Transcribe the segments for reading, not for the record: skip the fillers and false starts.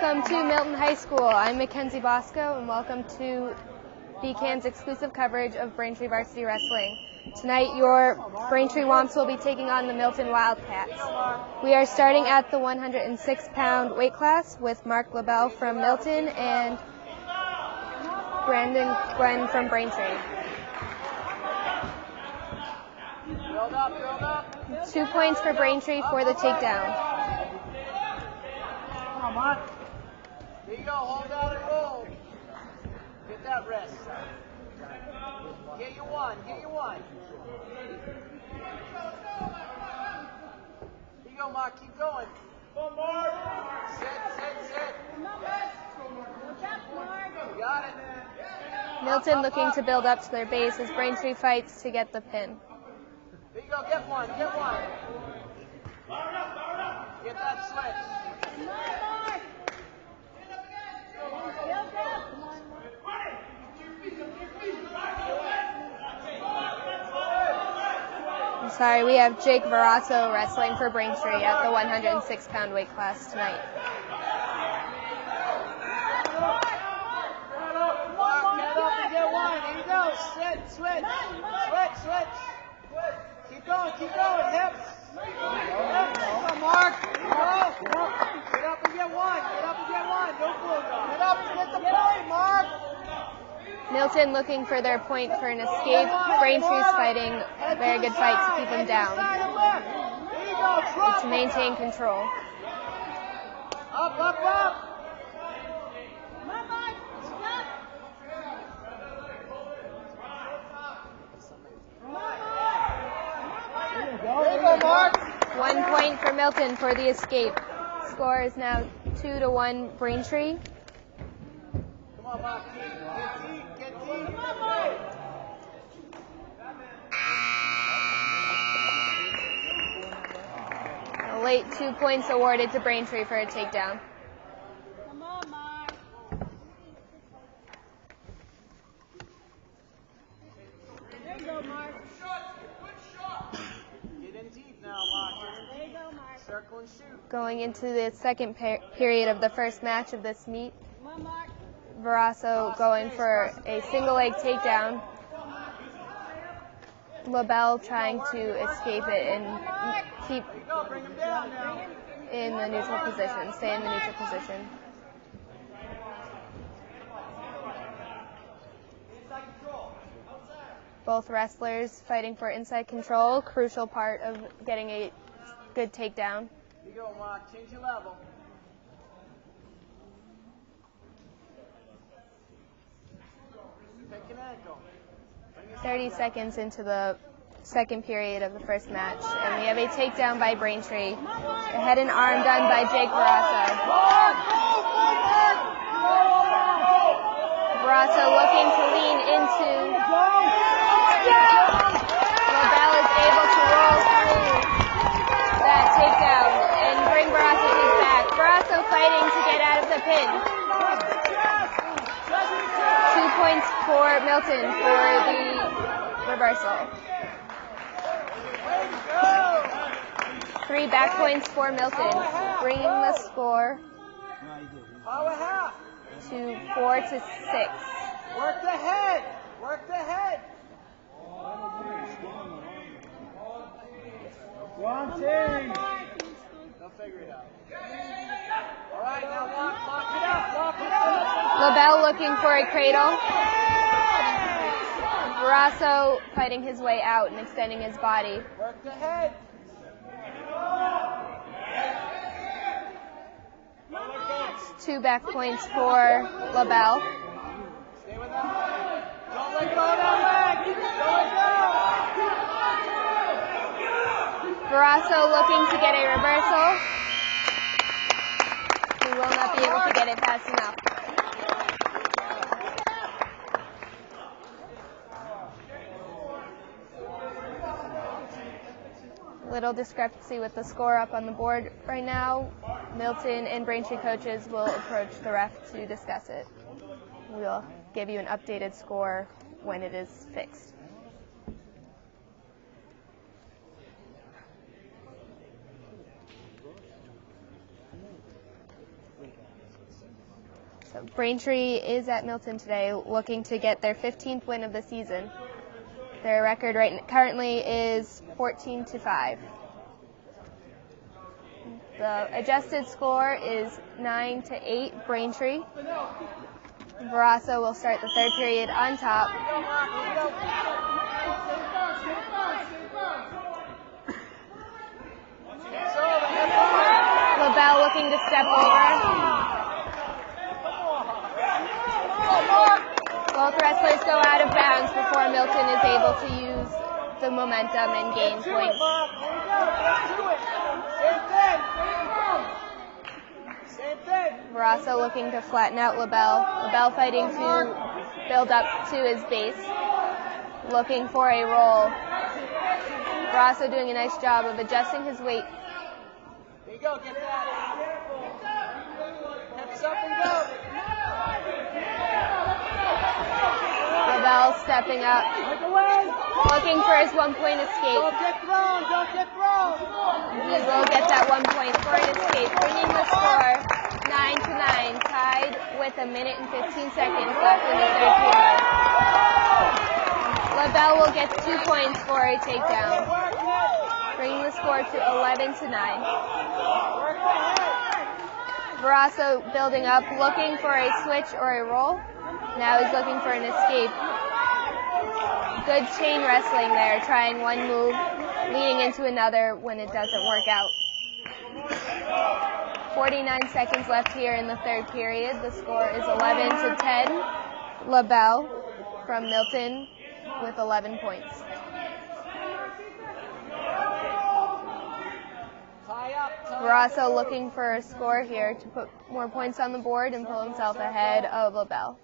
Welcome to Milton High School. I'm Mackenzie Bosco, and welcome to BCAM's exclusive coverage of Braintree Varsity Wrestling. Tonight, your Braintree Womps will be taking on the Milton Wildcats. We are starting at the 106-pound weight class with Mark LaBelle from Milton and Brandon Glenn from Braintree. 2 points for Braintree for the takedown. Come on. There you go. Hold out and roll. Get that rest. Get you one. Get you one. Here you go, Mark. Keep going. Come on, Mark. Sit. You got it. Milton looking to build up to their base as Braintree fights to get the pin. There you go. Get one. Get one. Get that switch. I'm sorry, we have Jake Verasso wrestling for Braintree at the 106-pound weight class tonight. Mark, get up and get one. Here you go. Sit, switch. Keep going. Hips. Come on, Mark. Get up and get one. Don't bulldog. Get up and get the point, Mark. Milton looking for their point for an escape. Braintree's fighting a very good fight to keep him down and to maintain control. Up. There you go, Mark. 1 point for Milton for the escape. Score is now 2-1 Braintree. Come on, Mark. Get deep. A late 2 points awarded to Braintree for a takedown. Come on, Mark. There you go, Mark. Get in deep now, Mark. There you go, Mark. Circle and shoot. Going into the second period of the first match of this meet, Come on, Mark. Verasso going for a single leg takedown. LaBelle trying to escape it and keep There you go. Bring him down now. in the neutral position, stay in the neutral position. Both wrestlers fighting for inside control, crucial part of getting a good takedown. Here you go, Mark. Change your level. Take an ankle. 30 seconds into the second period of the first match, and we have a takedown by Braintree. A head and arm done by Jake Verasso. Verasso looking to lean into. LaBelle is able to roll through that takedown and bring Verasso to his back. Verasso fighting to get out of the pin. 2 points for Milton for the reversal. 3 back points for Milton, bringing the score to 4-6. Work the head. One team. They'll figure it out. All right, now lock it up. LaBelle looking for a cradle. Verasso fighting his way out and extending his body. Work the head. 2 back points for LaBelle. Stay with that leg. Don't let go of that leg. Verasso looking to get a reversal. He will not be able to get it fast enough. Little discrepancy with the score up on the board right now. Milton and Braintree coaches will approach the ref to discuss it. We'll give you an updated score when it is fixed. So Braintree is at Milton today looking to get their 15th win of the season. Their record currently is 14-5. The adjusted score is 9-8 Braintree. Barrasso will start the third period on top. LaBelle looking to step over. Both wrestlers go out of bounds before Milton is able to use the momentum and gain points. Barrasso looking to flatten out LaBelle. LaBelle fighting to build up to his base. Looking for a roll. Barrasso doing a nice job of adjusting his weight. There you go, get that. Hips up and go. LaBelle stepping up. Looking for his 1-point escape. Don't get thrown, don't get thrown. He will get that 1 point for an escape, bringing the score 9-9, tied with 1 minute and 15 seconds left in the third period. LaBelle will get 2 points for a takedown, bringing the score to 11-9. Barrasso building up, looking for a switch or a roll. Now he's looking for an escape. Good chain wrestling there, trying one move, leading into another when it doesn't work out. 49 seconds left here in the third period. The score is 11-10. LaBelle from Milton with 11 points. Barrasso looking for a score here to put more points on the board and pull himself ahead of LaBelle.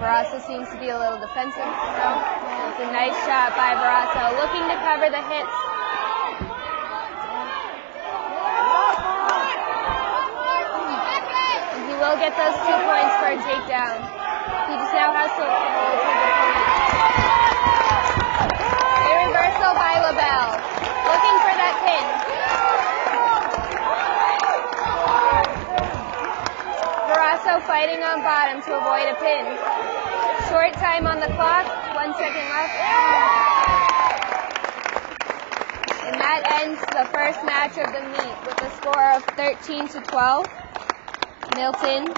Barrasso seems to be a little defensive now. It's a nice shot by Barrasso, looking to cover the hits. And he will get those 2 points for a takedown. He just now has to hold his opponent. A reversal by LaBelle, looking for that pin. Barrasso fighting on bottom to avoid a pin. Short time on the clock, 1 second left. And that ends the first match of the meet with a score of 13-12. Milton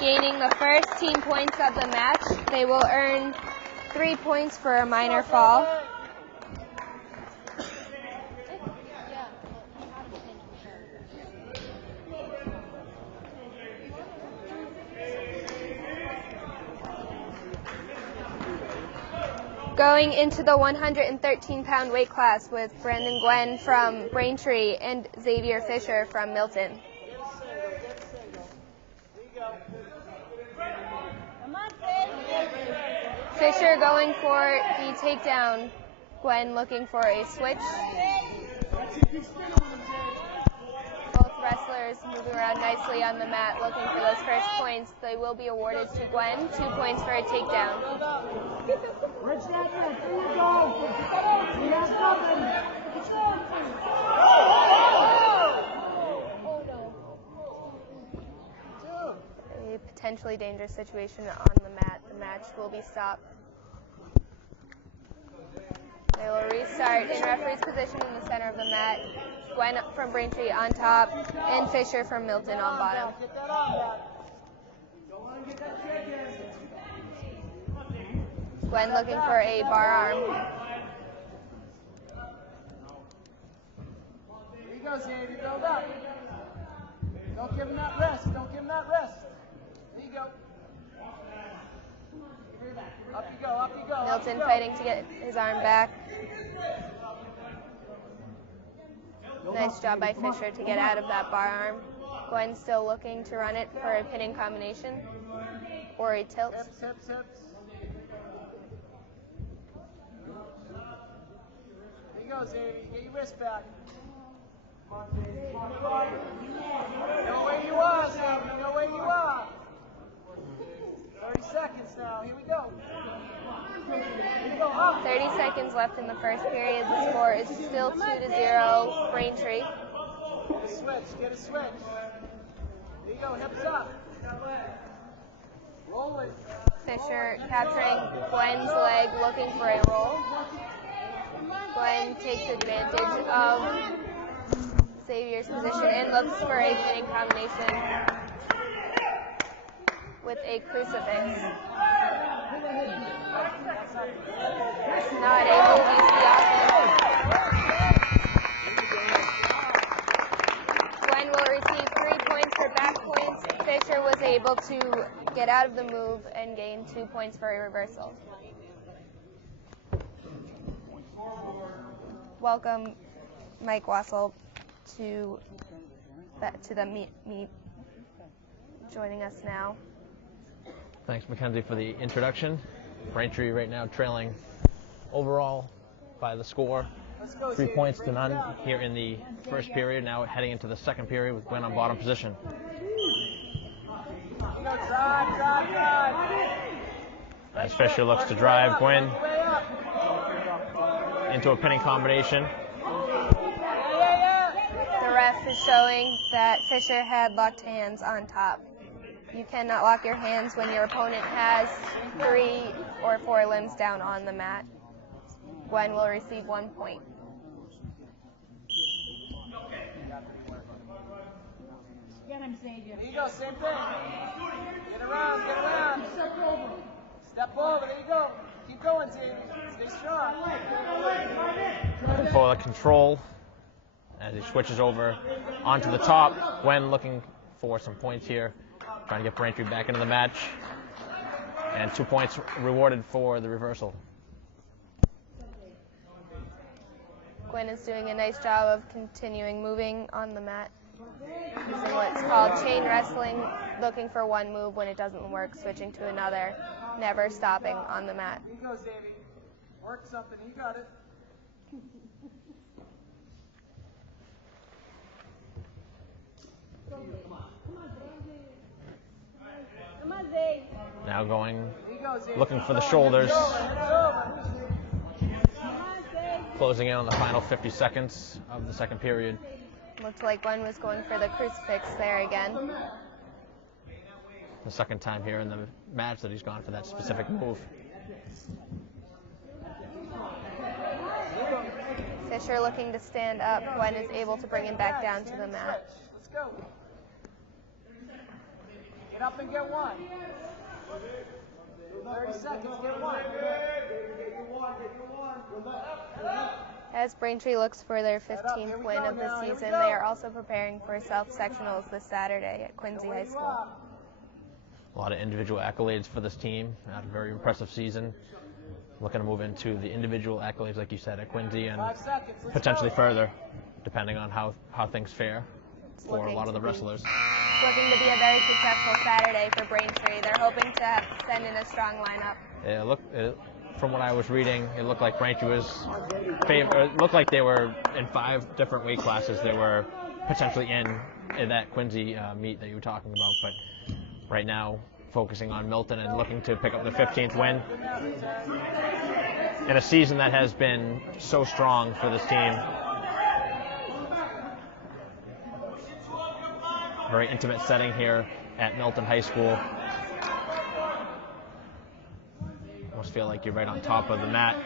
gaining the first team points of the match. They will earn 3 points for a minor fall. Going into the 113-pound weight class with Brandon Gwen from Braintree and Xavier Fisher from Milton. Fisher going for the takedown. Gwen looking for a switch. Both wrestlers moving around nicely on the mat looking for those first points. They will be awarded to Gwen. 2 points for a takedown. A potentially dangerous situation on the mat. The match will be stopped. They will restart in referee's position in the center of the mat. Gwen from Braintree on top, and Fisher from Milton on bottom. Gwen looking for a bar arm. Here you go, Xavier, build up. Don't give him that rest, don't give him that rest. There you go. Up you go, up you go. Milton fighting to get his arm back. Nice job by Fisher to get out of that bar arm. Gwen still looking to run it for a pinning combination or a tilt. Hips, hips, hips. There you go, Xavier. Get your wrist back. Know where you are, Xavier. Know where you are. 30 seconds now. Here we go. Here we go. Up. 30 seconds left in the first period. The score is still 2-0 Braintree. Get a switch. There you go, hips up. Roll it. Fisher capturing Gwen's leg, looking for a roll. Gwen takes advantage of Xavier's position and looks for a pinning combination with a crucifix. Not able to use the offense. Gwen will receive 3 points for back points. Fisher was able to get out of the move and gain 2 points for a reversal. Welcome Mike Wassel to the meet joining us now. Thanks, Mackenzie, for the introduction. Braintree right now trailing overall by the score 3 points to none here in the first period. Now heading into the second period with Gwen on bottom position. As Fisher looks to drive Gwen into a pinning combination. The ref is showing that Fisher had locked hands on top. You cannot lock your hands when your opponent has 3 or 4 limbs down on the mat. Gwen will receive 1 point. Get him, Xavier. There you go, same thing. Get around, get around. Step over. Step over, there you go. Keep going, Xavier. Stay strong. For the control as he switches over onto the top. Gwen looking for some points here, trying to get Braintree back into the match. And 2 points rewarded for the reversal. Gwen is doing a nice job of continuing moving on the mat, using what's called chain wrestling, looking for one move. When it doesn't work, switching to another, never stopping on the mat. Here you go, Davey. Work something, you got it. Come on, Zay. Now going, Here you go, Davey. looking for the shoulders. Hands over. Come on, Zay. Closing in on the final 50 seconds of the second period. Looked like Gwen was going for the crucifix there again. The second time here in the match that he's gone for that specific move. Fisher looking to stand up. Gwen is able to bring him back down to the mat. Let's go. Get up and get one. 30 seconds, get one. As Braintree looks for their 15th win of the season, they are also preparing for self-sectionals this Saturday at Quincy High School. A lot of individual accolades for this team. Had a very impressive season. Looking to move into the individual accolades, like you said, at Quincy and potentially further, depending on how things fare for a lot of the wrestlers. It's looking to be a very successful Saturday for Braintree. They're hoping to send in a strong lineup. Yeah, from what I was reading, it looked like Braintree was it looked like they were in 5 different weight classes. They were potentially in that Quincy meet that you were talking about, but right now focusing on Milton and looking to pick up the 15th win in a season that has been so strong for this team. Very intimate setting here at Milton High School. Almost feel like you're right on top of the mat.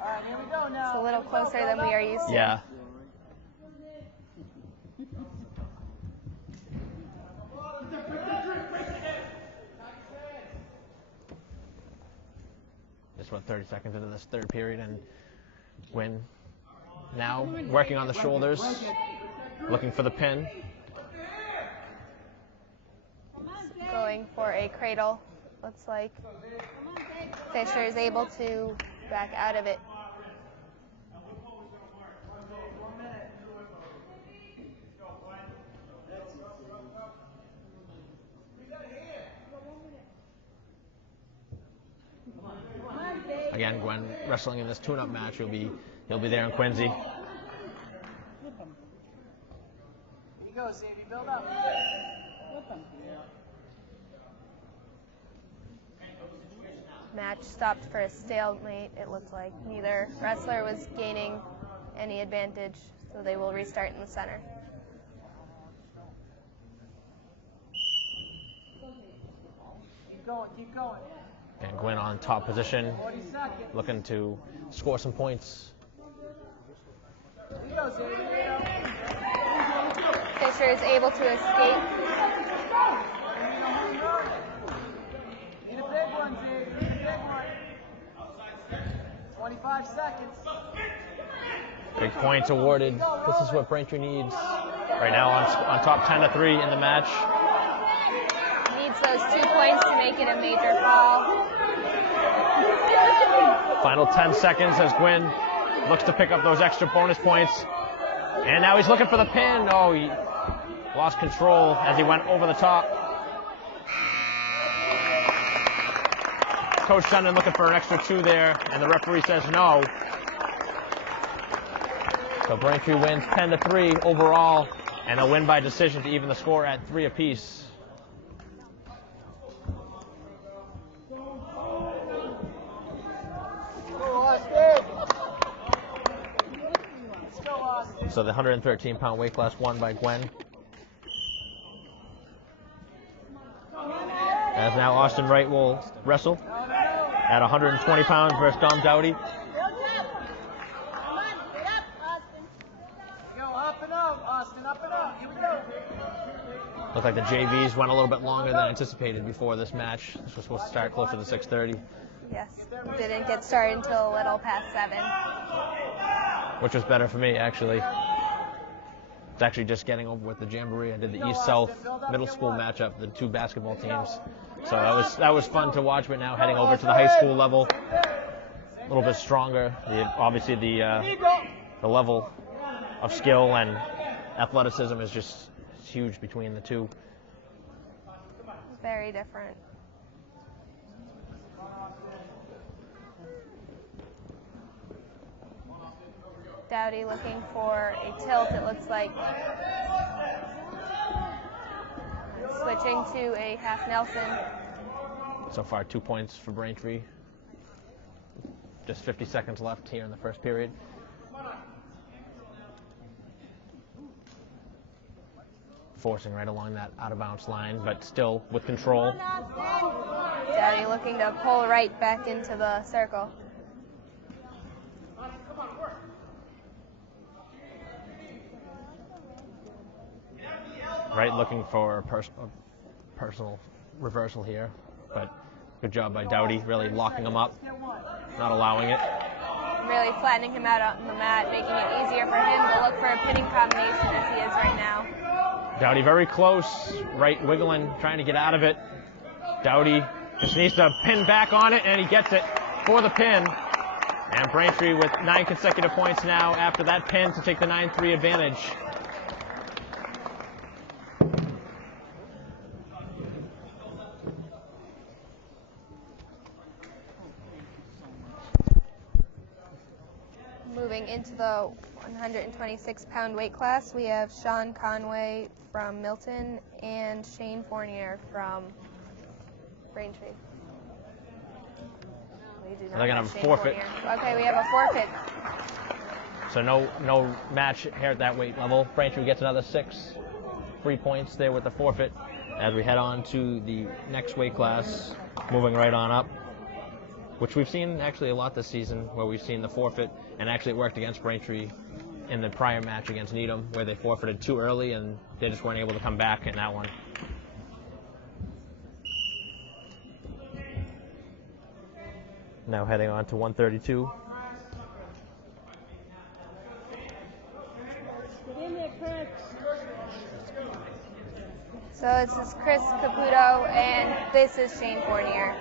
All right, here we go now. It's a little closer than we are used to. Yeah. Just about 30 seconds into this third period, and Gwen now working on the shoulders, looking for the pin. Going for a cradle, looks like. Fisher is able to back out of it. Again, Gwen wrestling in this tune-up match. He'll be there in Quincy. Here you go, Xavier. Build up. Match stopped for a stalemate, it looked like. Neither wrestler was gaining any advantage, so they will restart in the center. Keep going, keep going. And Gwynn on top position, 40 seconds. looking to score some points. Here you go, Xavier. Fisher is able to escape. Need a big one, Xavier. Need a big one. 25 seconds. Big points awarded. This is what Braintree needs. Right now on top 10-3 in the match. Needs those 2 points to make it a major fall. Final 10 seconds as Gwynn looks to pick up those extra bonus points. And now he's looking for the pin. Oh, he lost control as he went over the top. Coach Sundin looking for an extra 2 there, and the referee says no. So Braintree wins 10-3 overall, and they'll win by decision to even the score at 3 apiece. So the 113-pound weight class won by Gwen. As now Austin Wright will wrestle at 120 pounds versus Dom Dowdy. Looked like the JVs went a little bit longer than anticipated before this match. This was supposed to start closer to 6:30. Yes, didn't get started until a little past 7. Which was better for me, actually. It's actually just getting over with the Jamboree. I did the East-South middle school matchup, the 2 basketball teams. So that was fun to watch, but now heading over to the high school level, a little bit stronger. Obviously, the level of skill and athleticism is just huge between the two. Very different. Dowdy looking for a tilt, it looks like. Switching to a half Nelson. So far, 2 points for Braintree. Just 50 seconds left here in the first period. Forcing right along that out-of-bounds line, but still with control. Dowdy looking to pull right back into the circle. Right looking for a personal reversal here, but good job by Dowdy, really locking him up, not allowing it. Really flattening him out on the mat, making it easier for him to look for a pinning combination as he is right now. Dowdy very close, right wiggling, trying to get out of it. Dowdy just needs to pin back on it, and he gets it for the pin. And Braintree with 9 consecutive points now after that pin to take the 9-3 advantage. Moving into the 126-pound weight class, we have Sean Conway from Milton and Shane Fournier from Braintree. We do not They're gonna have have a Shane forfeit. Fournier. Okay, we have a forfeit. So no match here at that weight level. Braintree gets another 6 free points there with the forfeit as we head on to the next weight class, moving right on up, which we've seen actually a lot this season, where we've seen the forfeit, and actually it worked against Braintree in the prior match against Needham, where they forfeited too early and they just weren't able to come back in that one. Now heading on to 132. Get in there, Chris. So this is Chris Caputo, and this is Shane Fournier.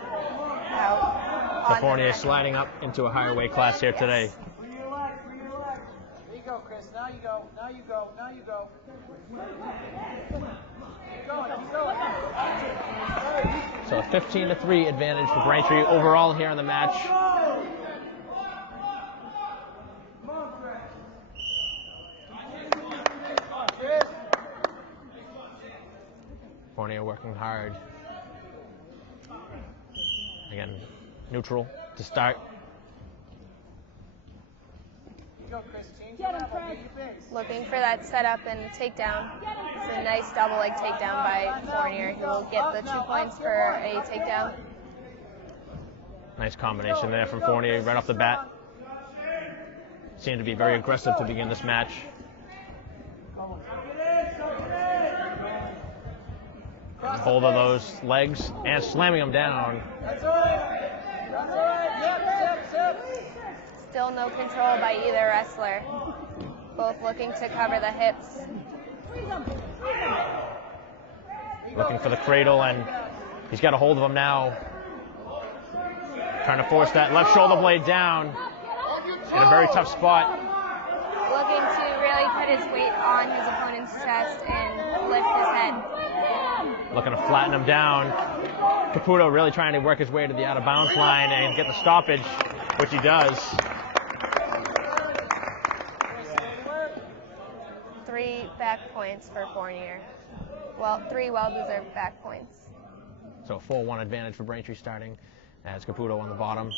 Out So on the Fournier mat. sliding up into a higher weight class here today. Free your leg, free your leg. There you go, Chris. Now you go, now you go, now you go. Keep going, keep going. So a 15-3 advantage for Braintree overall here in the match. Fournier working hard. Again, neutral to start. Here you go, Chris. Change your level. Get your base. Looking for that setup and takedown. It's a nice double leg takedown by Fournier. He will get the 2 points for a takedown. Nice combination there from Fournier right off the bat. Seemed to be very aggressive to begin this match. Both of those legs and slamming them down. Still no control by either wrestler. Both looking to cover the hips. Looking for the cradle, and he's got a hold of him now. Trying to force that left shoulder blade down in a very tough spot. Looking to really put his weight on his opponent's chest and lift his head. Looking to flatten him down. Caputo really trying to work his way to the out-of-bounds line and get the stoppage, which he does. 3 back points for Fournier. Well, 3 well-deserved back points. So 4-1 advantage for Braintree starting as Caputo on the bottom.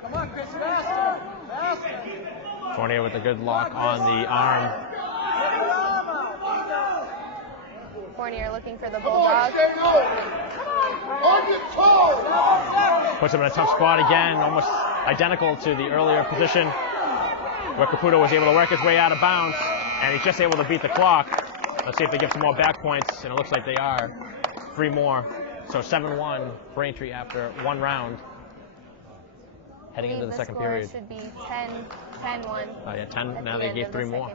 Come on, Chris, faster! Faster! Fournier with a good lock on the arm. Fournier looking for the bulldog. Puts him in a tough spot again, almost identical to the earlier position where Caputo was able to work his way out of bounds, and he's just able to beat the clock. Let's see if they get some more back points, and it looks like they are. 3 more. So 7-1 Braintree after 1 round. Heading into the second period. Should be 10-1. Oh yeah, 10. Now they gave 3 more.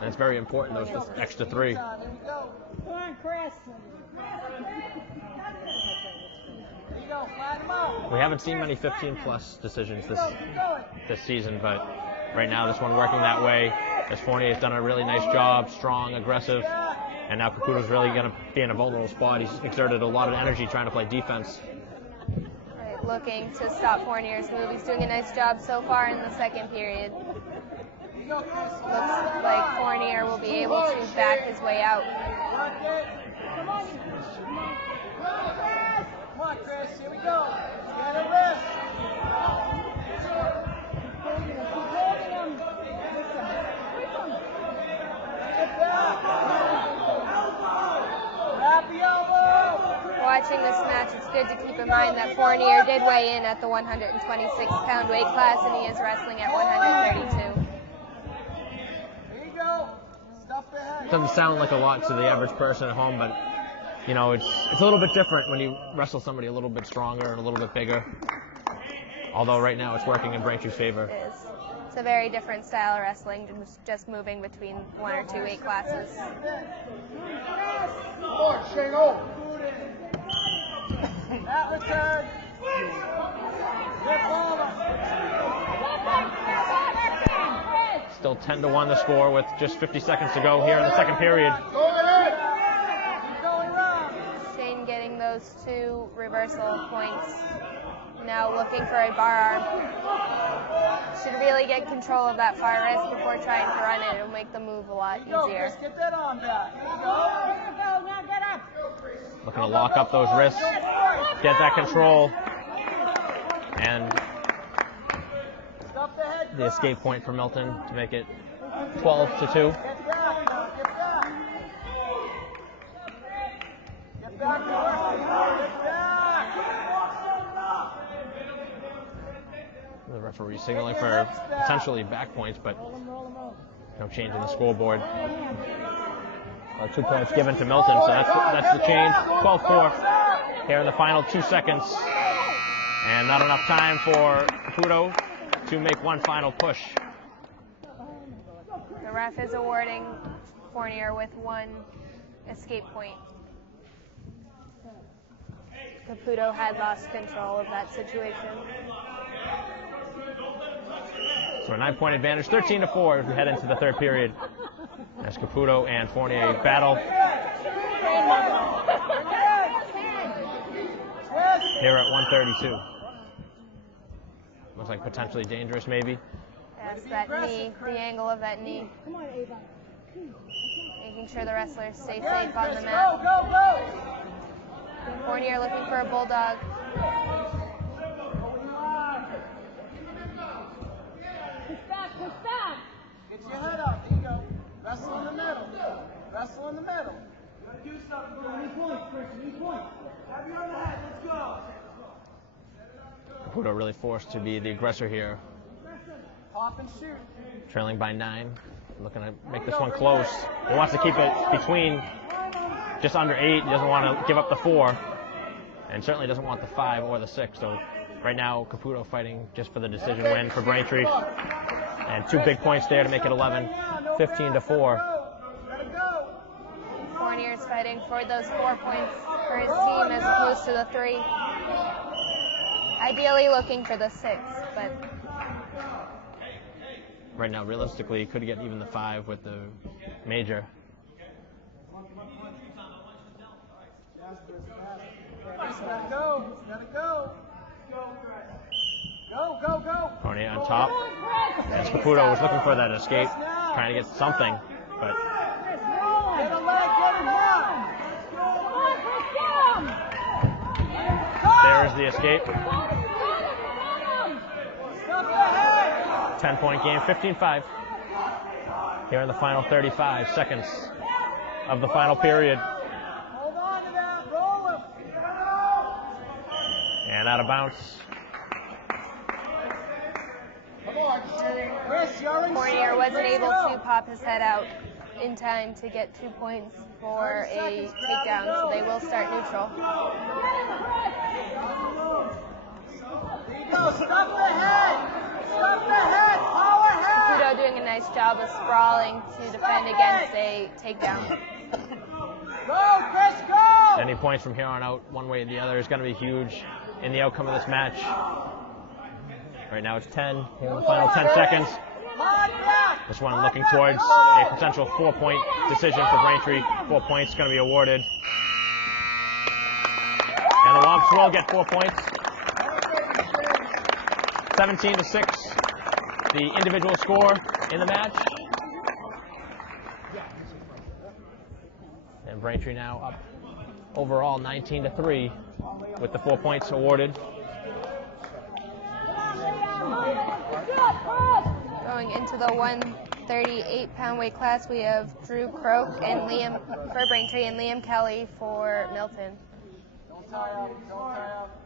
And it's very important, those extra 3. Come on, Chris. We haven't seen many 15-plus decisions this season, but right now this one working that way. As Fournier has done a really nice job, strong, aggressive, and now Caputo's really going to be in a vulnerable spot. He's exerted a lot of energy trying to play defense. Right, looking to stop Fournier's move. He's doing a nice job so far in the second period. Looks like Fournier will be able to back his way out. Come on. Come on, Chris, here we go. Get a wrist. Keep holding him. Listen. Get back. Grab the elbow. Watching this match, it's good to keep in mind that Fournier did weigh in at the 126-pound weight class, and he is wrestling at 132. Here you go. Stuff the head. Doesn't sound like a lot to the average person at home, but you know, it's a little bit different when you wrestle somebody a little bit stronger and a little bit bigger. Although right now it's working in Braintree's favor. It is. It's a very different style of wrestling, just moving between 1 or 2 weight classes. That return. Still 10-1 the score with just 50 seconds to go here in the second period. Shane getting those 2 reversal points. Now looking for a bar arm. Should really get control of that far wrist before trying to run it. It'll make the move a lot easier. Get that arm back. Here we go. Now get up. Looking to lock up those wrists, get that control, and the escape point for Milton to make it 12-2. Get back. Get back. Get back. Get back. The referee signaling for potentially back points, but no change in the scoreboard. 2 points given to Milton, so that's the change. 12-4 here in the final 2 seconds. And not enough time for Caputo to make one final push. The ref is awarding Fournier with 1 escape point. Caputo had lost control of that situation. So a 9-point advantage, 13-4 as we head into the third period. As Caputo and Fournier battle here at 132. Looks like potentially dangerous, maybe. Yes, that knee, the angle of that knee. Come on, Ava. Making sure the wrestlers stay safe on the mat. Fournier looking for a bulldog. Push back, push Fix your head up. There you go. Wrestle in the middle. Wrestle in the middle. Do something. Any points, Chris. Any points. Have you on the head. Let's go. Caputo really forced to be the aggressor here. Pop and shoot. Trailing by 9. Looking to make this one close. He wants to keep it between just under 8. He doesn't want to give up the 4. And certainly doesn't want the 5 or the 6. So right now, Caputo fighting just for the decision win for Braintree. And 2 big points there to make it 11, 15-4. Fournier's fighting for those 4 points for his team as opposed to the 3. Ideally looking for the 6, but right now, realistically, could get even the 5 with the major. Gotta go. Gotta go. Go, go, go. Fournier on top. As Caputo was looking for that escape, trying to get something, but Get a leg, get him down. there is the escape. Stop the head. 10-point game, 15-5. Here in the final 35 seconds of the final period. Hold on to that. Roll him. And out of bounds. Come on. Chris, you're in Fournier shape. wasn't Let's able go. to pop his head out in time to get 2 points for a takedown, so they will start neutral. There you go. Stop the head. Stop the head. Power head. Caputo doing a nice job of sprawling to defend against a takedown. Go, Chris, go. Any points from here on out, one way or the other, is going to be huge in the outcome of this match. Right now it's 10. Here in the final 10 seconds. This one looking towards a potential 4-point decision for Braintree. 4 points going to be awarded. And the Womps will get 4 points. 17-6, the individual score in the match. And Braintree now up overall 19-3 with the 4 points awarded. Going into the 138-pound weight class, we have Drew Croak and Liam for Braintree and Liam Kelly for Milton. Don't tie up. Don't tie up.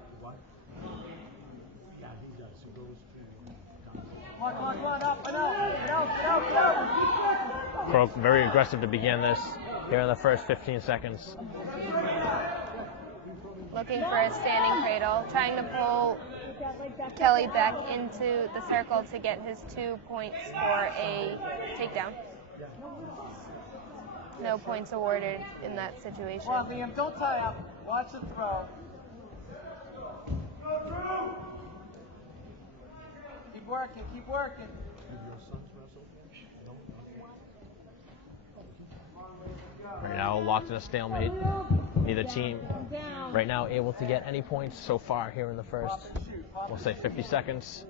Come on, come on, come on. Up and out. Get out, get out, get out. Croak very aggressive to begin this here in the first 15 seconds. Looking for a standing cradle, trying to pull Kelly back into the circle to get his 2 points for a takedown. No points awarded in that situation. Come on, Liam. Don't tie up. Watch the throw. Keep working, keep working. Right now locked in a stalemate. Neither team right now able to get any points so far here in the first, we'll say 50 seconds.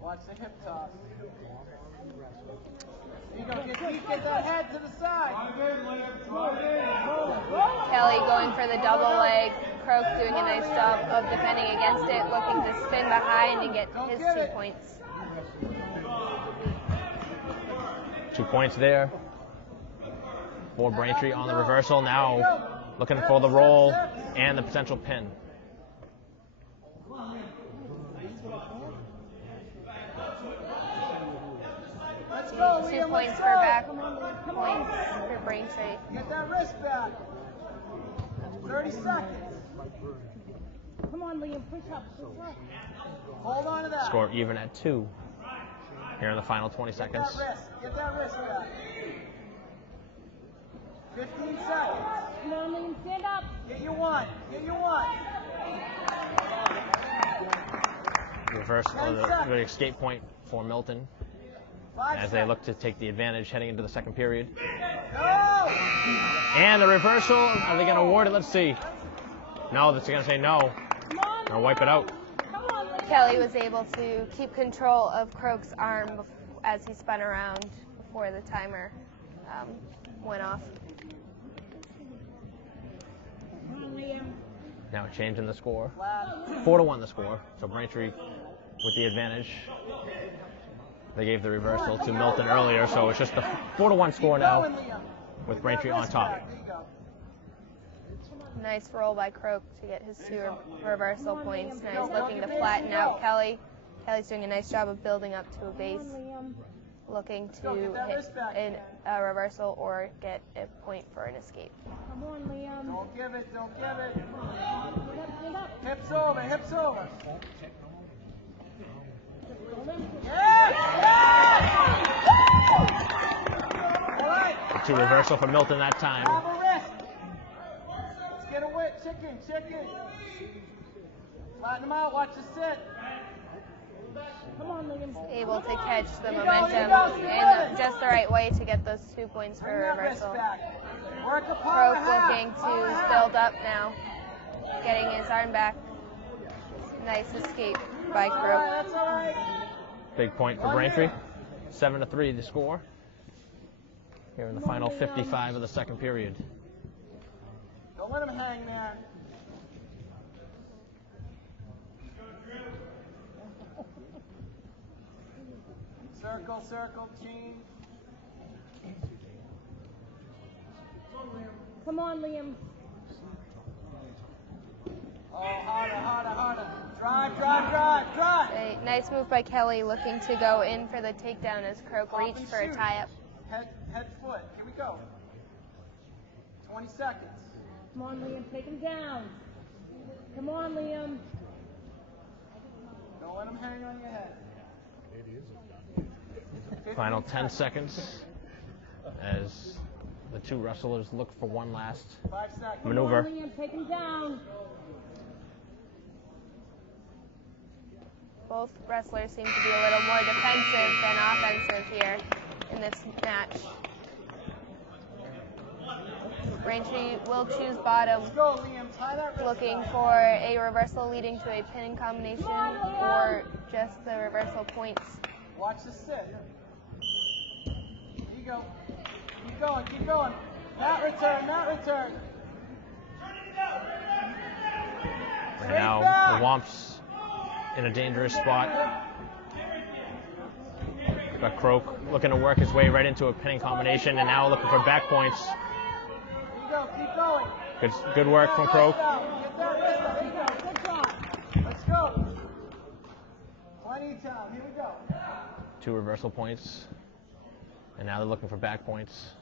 Watch the hip toss. You go, get that head to the side. Kelly going for the double leg. Croak doing a nice job of defending against it, looking to spin behind and get his 2 points. 2 points there for Braintree on the reversal. Now looking for the roll and the potential pin. Let's go, 2 Liam. points Let's for go. back points for Braintree. Get that wrist back. 30 seconds. Come on, Liam, push up, push up. Hold on to that. Score even at 2 here in the final 20 seconds. Get that wrist back. 15 seconds. Come on, Liam, stand up. Get your 1. Get your 1. Reversal of the escape point for Milton 5 as they look to take the advantage heading into the second period. Go! And the reversal, are they going to award it? Let's see. No, they're going to say no. Come on, They'll wipe it out. come on, Liam. Kelly was able to keep control of Croak's arm as he spun around before the timer went off. Come on, Liam. Now a change in the score. 4-1 the score. So Braintree with the advantage. They gave the reversal to Milton earlier, so it's just a 4-1 score now with Braintree on top. Nice roll by Croak to get his 2 reversal points. Now he's looking to flatten out Kelly. Kelly's doing a nice job of building up to a base, looking to hit a reversal or get a point for an escape. Come on, Liam. Don't give it, don't give it. Hips over, hips over. A 2 reversal for Milton that time. Let's get a whip, chicken. Flatten him out, watch the sit. Come on, Liam. Able to catch the momentum in just the right way to get those 2 points for a reversal. Croak looking to build up now, getting his arm back. Nice escape by Croak. Big point for Braintree. 7-3 the score. Here in the final 55 of the second period. Don't let him hang, man. Circle, chain. Come on, Liam. Oh, harder. Drive. A nice move by Kelly, looking to go in for the takedown as Croak reached for a tie-up. Head, foot. Here we go. 20 seconds. Come on, Liam. Take him down. Come on, Liam. Don't let him hang on your head. Final 10 seconds as the 2 wrestlers look for one last 5 seconds. maneuver. Come on, Liam. Take him down. Both wrestlers seem to be a little more defensive than offensive here in this match. Braintree will choose bottom, Let's go, Liam. Tie that wrist looking back. for a reversal leading to a pinning combination or just the reversal points. Watch the sit. Here you go. Keep going. Mat return. And now the Womps in a dangerous spot. Got Croak looking to work his way right into a pinning combination, and now looking for back points. Keep going. Good work from Croak. Good job. Let's go. Plenty of time. Here we go. 2 reversal points, and now they're looking for back points.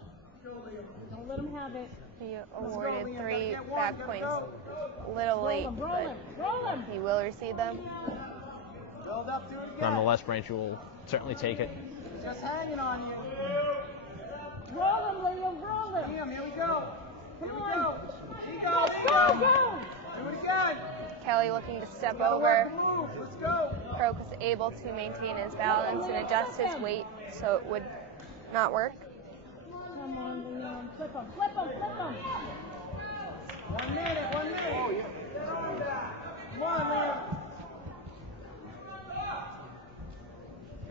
Don't let him have it. He awarded 3 back points. Little late, but Roll him. he will receive them. Build up to it again. Nonetheless, Braintree will certainly take it. Just hanging on you. Roll him, Liam. Roll him. Liam, here we go. Come on. Keep going. Go. Do it again. Kelly looking to step Gotta over. work the move. Let's go. Croak was able to maintain his balance and adjust his weight so it would not work. Come on, Liam. Flip him. 1 minute. Come on, Liam.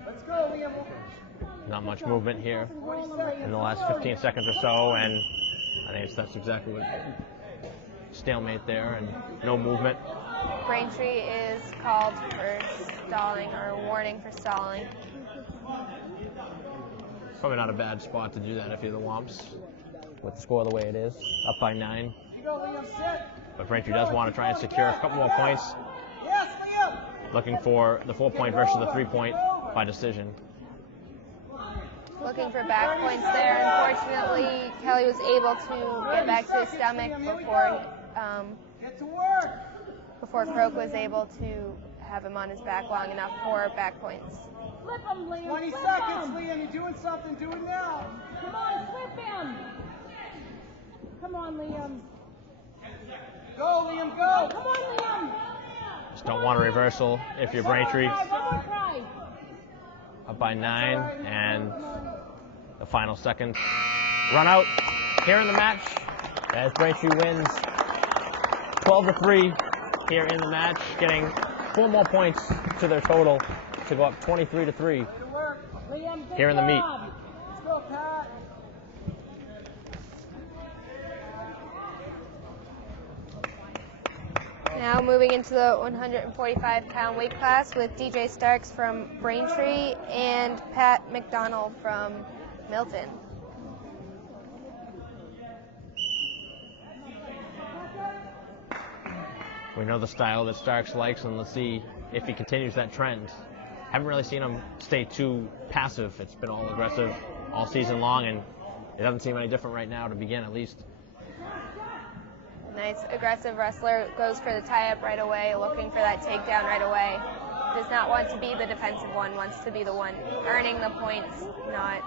Let's go, Liam. Not much movement here in the last 15 seconds or so, and I think that's exactly what stalemate there and no movement. Braintree is called for stalling or warning for stalling. Probably not a bad spot to do that if you're the Womps, with the score the way it is, up by 9. Here you go, Liam. Sit. But Braintree does want to try and secure a couple more points, Yes, Liam. looking for the 4-point versus the 3-point by decision. Looking for back points there. Unfortunately, Kelly was able to get back to his stomach Get to work. before Croak was able to have him on his back long enough for back points. Flip him, Liam. 20 Flip seconds, him. Liam. You're doing something. Do it now. Come on, flip him. Come on, Liam. Go, Liam. Go. Come on, Liam. Just don't want a reversal if you're Braintree. One more try. Up by 9, and the final second. Run out here in the match as Braintree wins 12-3 here in the match, getting 4 more points to their total to go up 23-3 Way to work. Liam, good here in the meet. job. Let's go, Pat. Now moving into the 145-pound weight class with DJ Starks from Braintree and Pat McDonald from Milton. We know the style that Starks likes, and let's see if he continues that trend. Haven't really seen him stay too passive. It's been all aggressive all season long, and it doesn't seem any different right now to begin, at least. Nice aggressive wrestler, goes for the tie-up right away, looking for that takedown right away. Does not want to be the defensive one, wants to be the one earning the points, not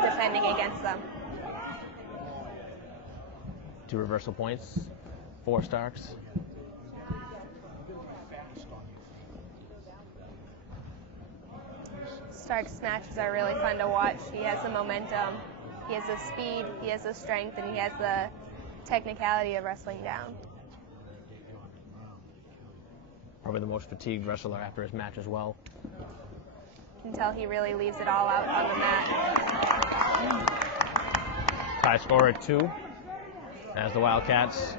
defending against them. 2 reversal points for Starks. Starks' matches are really fun to watch. He has the momentum, he has the speed, he has the strength, and he has the technicality of wrestling down. Probably the most fatigued wrestler after his match as well. You can tell he really leaves it all out on the mat. Tie score at 2 as the Wildcats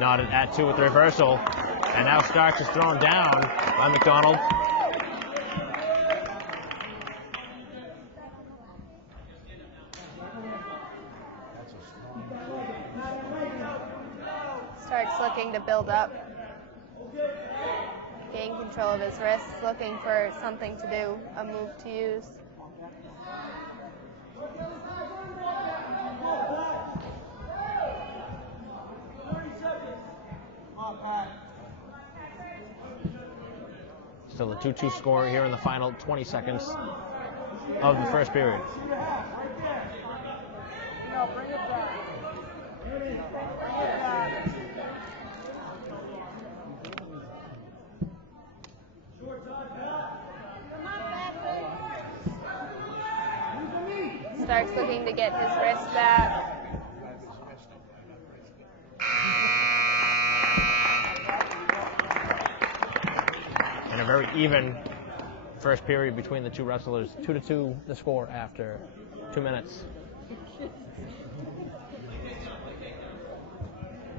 nodded at 2 with the reversal. And now Starks is thrown down by McDonald. Starks looking to build up, gain control of his wrists, looking for something to do, a move to use. Still a 2-2 score here in the final 20 seconds of the first period. Bring it back. Bring it back. Starks looking to get his wrist back. And a very even first period between the two wrestlers. 2-2 the score after 2 minutes.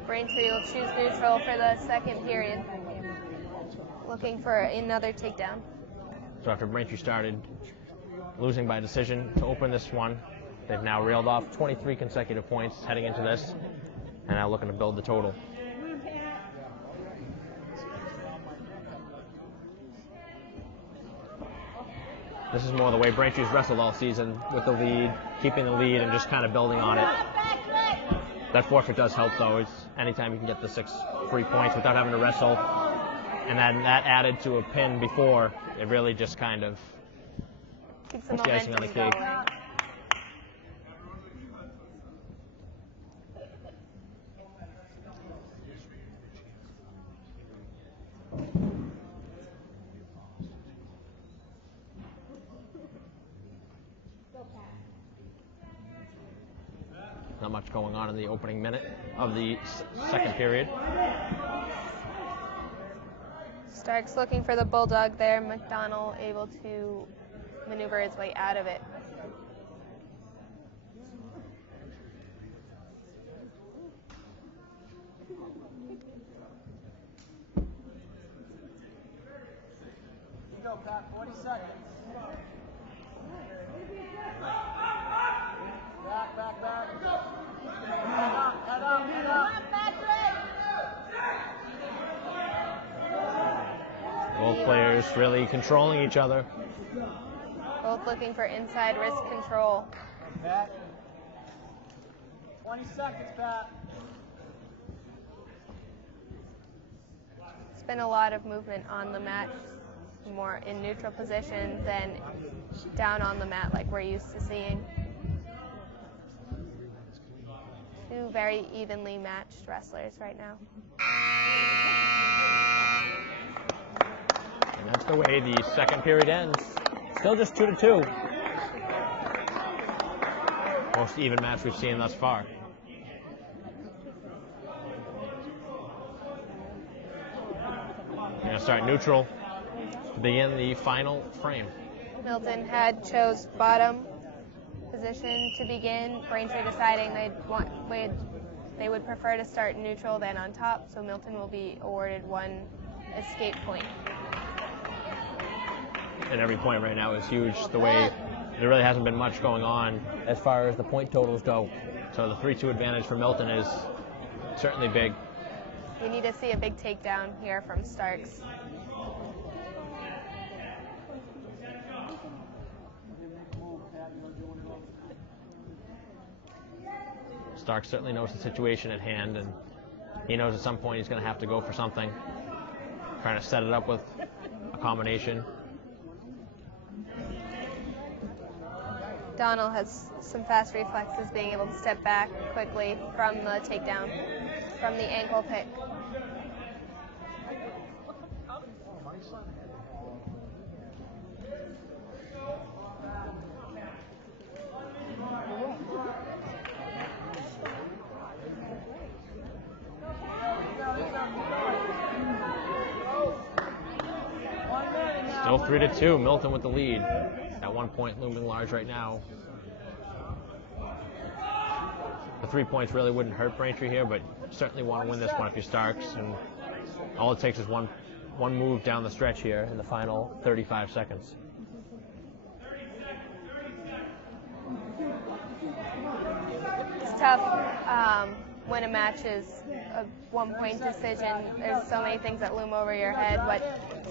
Braintree will choose neutral for the second period, looking for another takedown. So after Braintree started losing by decision to open this one, they've now reeled off 23 consecutive points heading into this, and now looking to build the total. This is more the way Braintree's wrestled all season, with the lead, keeping the lead, and just kind of building on it. That forfeit does help, though. It's anytime you can get the 6 free points without having to wrestle, and then that added to a pin before, it really just kind of Keeps the puts the icing on the momentum cake. going. Not much going on in the opening minute of the second period. Starks looking for the bulldog there. McDonald able to maneuver his way out of it. You go, Pat. 40 seconds. Back. Head up. Both players really controlling each other. Both looking for inside wrist control. Pat. 20 seconds, Pat. It's been a lot of movement on the mat, more in neutral position than down on the mat like we're used to seeing. Two very evenly matched wrestlers right now. And that's the way the second period ends. Still just 2-2. Most even match we've seen thus far. We're going to start neutral to begin the final frame. Milton had chose bottom position to begin. Braintree deciding they'd They would prefer to start neutral than on top, so Milton will be awarded 1 escape point. And every point right now is huge, the way there really hasn't been much going on as far as the point totals go. So the 3-2 advantage for Milton is certainly big. We need to see a big takedown here from Starks. Stark certainly knows the situation at hand, and he knows at some point he's going to have to go for something, trying to set it up with a combination. Donald has some fast reflexes, being able to step back quickly from the takedown, from the ankle pick. Still 3-2, Milton with the lead. At 1 point looming large right now. The 3 points really wouldn't hurt Braintree here, but certainly want to win this one if you're Starks. And all it takes is one move down the stretch here in the final 35 seconds. It's tough when a match is a 1 point decision. There's so many things that loom over your head.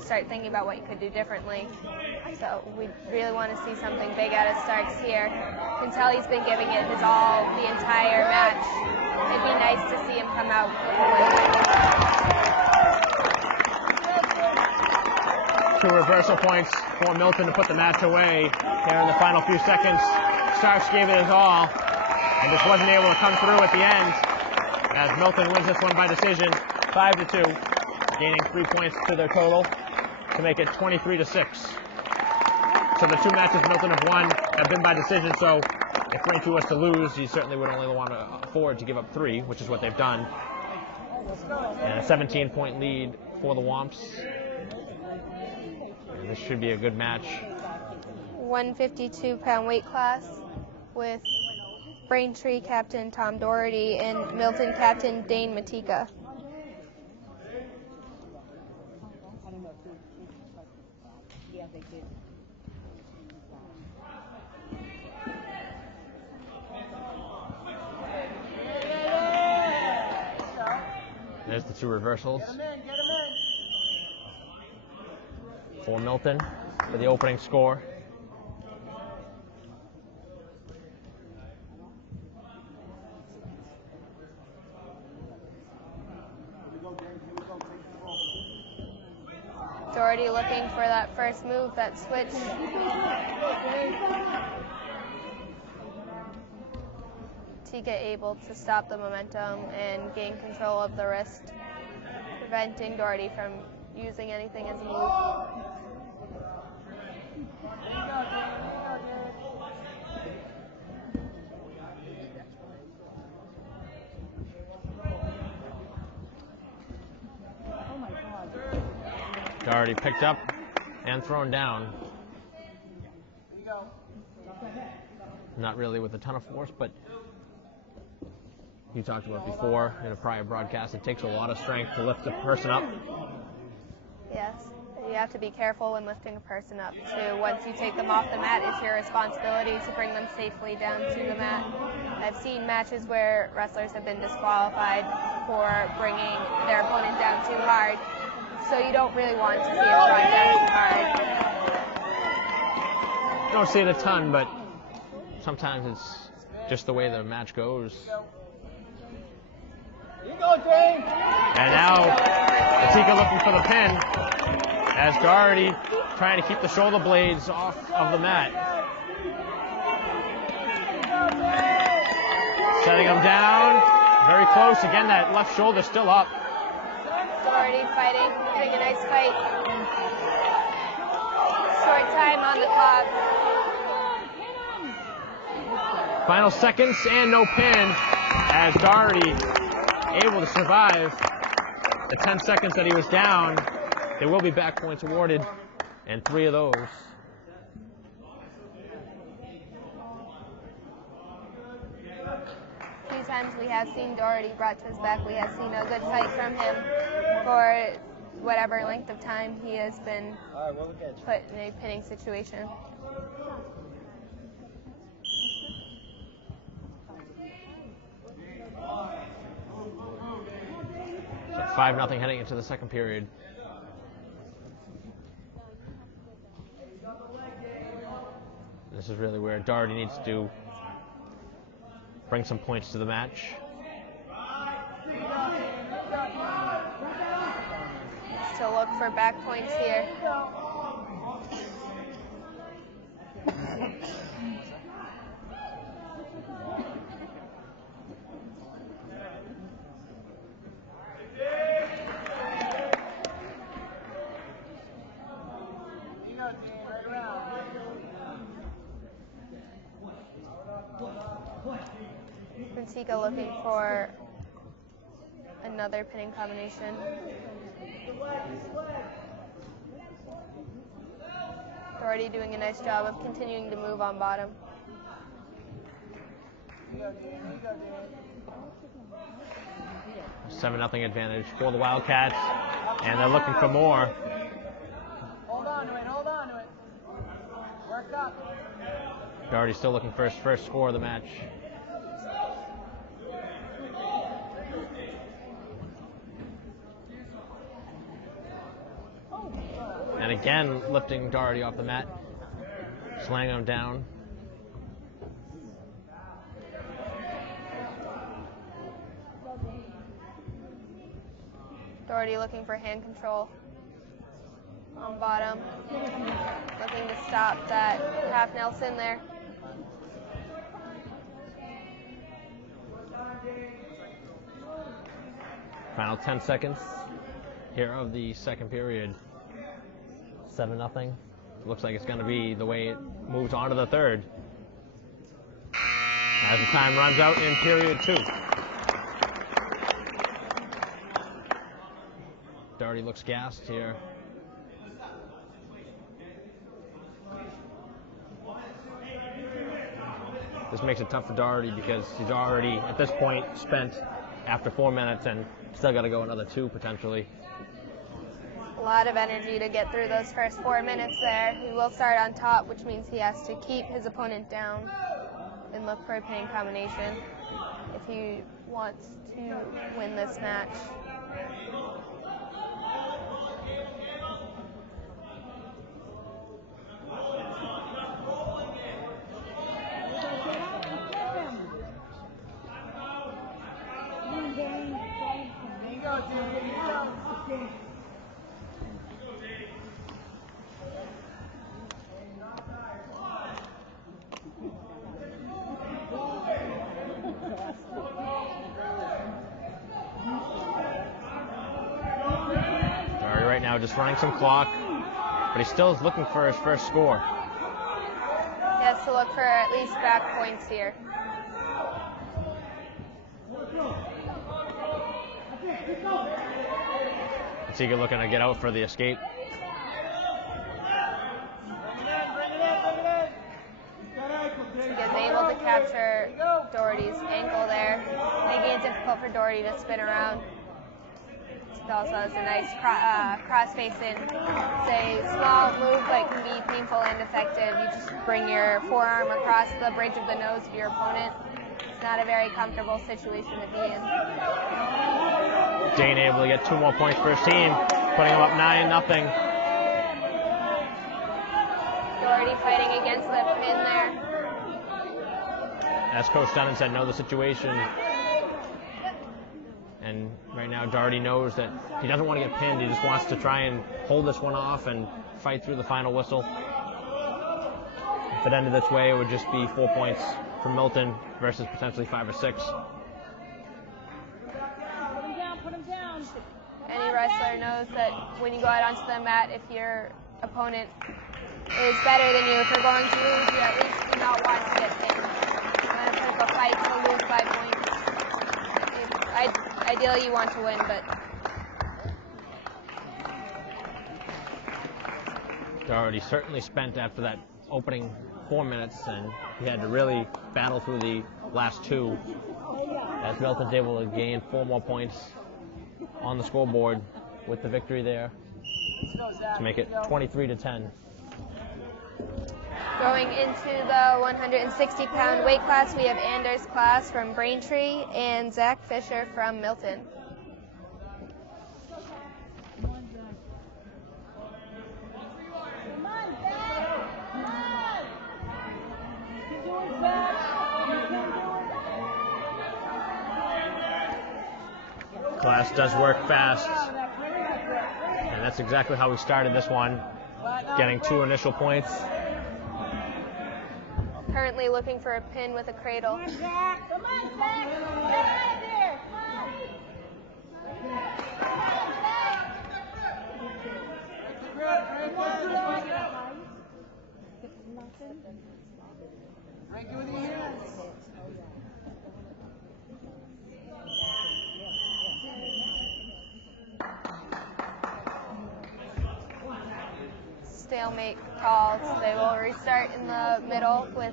Start thinking about what you could do differently. So we really want to see something big out of Starks here. You can tell he's been giving it his all the entire match. It'd be nice to see him come out with a win. 2 reversal points for Milton to put the match away here in the final few seconds. Starks gave it his all and just wasn't able to come through at the end, as Milton wins this one by decision, 5-2, gaining 3 points to their total to make it 23-6. So the 2 matches Milton have won have been by decision, so if Braintree was to lose, you certainly would only want to afford to give up 3, which is what they've done. And a 17-point lead for the Womps. And this should be a good match. 152-pound weight class with Braintree captain Tom Doherty and Milton captain Dane Matika. There's the 2 reversals for Milton for the opening score. Doherty looking for that first move, that switch. Tika able to stop the momentum and gain control of the wrist, preventing Doherty from using anything as a move. Doherty picked up and thrown down. Not really with a ton of force, but you talked about before in a prior broadcast, it takes a lot of strength to lift a person up. Yes, you have to be careful when lifting a person up too. Once you take them off the mat, it's your responsibility to bring them safely down to the mat. I've seen matches where wrestlers have been disqualified for bringing their opponent down too hard. So you don't really want to see it brought down too hard. Don't see it a ton, but sometimes it's just the way the match goes. And now Atika looking for the pin as Doherty trying to keep the shoulder blades off of the mat. Setting him down, very close. Again, that left shoulder still up. Doherty fighting, having a nice fight. Short time on the clock. Final seconds and no pin as Doherty able to survive the 10 seconds that he was down. There will be back points awarded, and 3 of those. times we have seen Doherty brought to his back, we have seen a good fight from him for whatever length of time he has been put in a pinning situation. So 5-0 heading into the second period. This is really where Doherty needs to bring some points to the match. Needs to look for back points here. Bentica looking for another pinning combination. Doherty doing a nice job of continuing to move on bottom. 7-0 advantage for the Wildcats, and they're looking for more. Hold on to it, hold on to it. Work up. Doherty still looking for his first score of the match. And again, lifting Doherty off the mat, slanging him down. Doherty looking for hand control on bottom. Looking to stop that half Nelson there. Final 10 seconds here of the second period. 7-0. Looks like it's going to be the way it moves on to the third. As the time runs out in period 2. Doherty looks gassed here. This makes it tough for Doherty because he's already, at this point, spent after 4 minutes and still got to go another 2 potentially. A lot of energy to get through those first 4 minutes there. He will start on top, which means he has to keep his opponent down and look for a pinning combination if he wants to win this match. Doherty right now just running some clock, but he still is looking for his first score. He has to look for at least back points here. Bentica looking to get out for the escape. Bentica is able to capture Doherty's ankle there, making it difficult for Doherty to spin around. It also has a nice cross-face in. It's a small move, but can be painful and effective. You just bring your forearm across the bridge of the nose of your opponent. It's not a very comfortable situation to be in. Dane able to get 2 more points for his team, putting him up 9-0. Doherty fighting against the pin there. As Coach Dunnan said, know the situation. And right now Doherty knows that he doesn't want to get pinned. He just wants to try and hold this one off and fight through the final whistle. If it ended this way, it would just be 4 points for Milton versus potentially 5 or 6. Any wrestler knows that when you go out onto the mat, if your opponent is better than you, if you're going to lose, you at least do not want to get pinned. You want to put up a fight to lose by points. Ideally, you want to win, but Doherty certainly spent after that opening 4 minutes, and he had to really battle through the last 2. as Milton's able to gain 4 more points on the scoreboard with the victory there to make it 23-10. Going into the 160-pound weight class, we have Anders Klaas from Braintree and Zach Fisher from Milton. Klaas does work fast, and that's exactly how we started this one, getting 2 initial points. Currently looking for a pin with a cradle. Come on, Zach. Come on, Zach. Get out of there. Break it with your hands. Stalemate called. They will restart in the middle with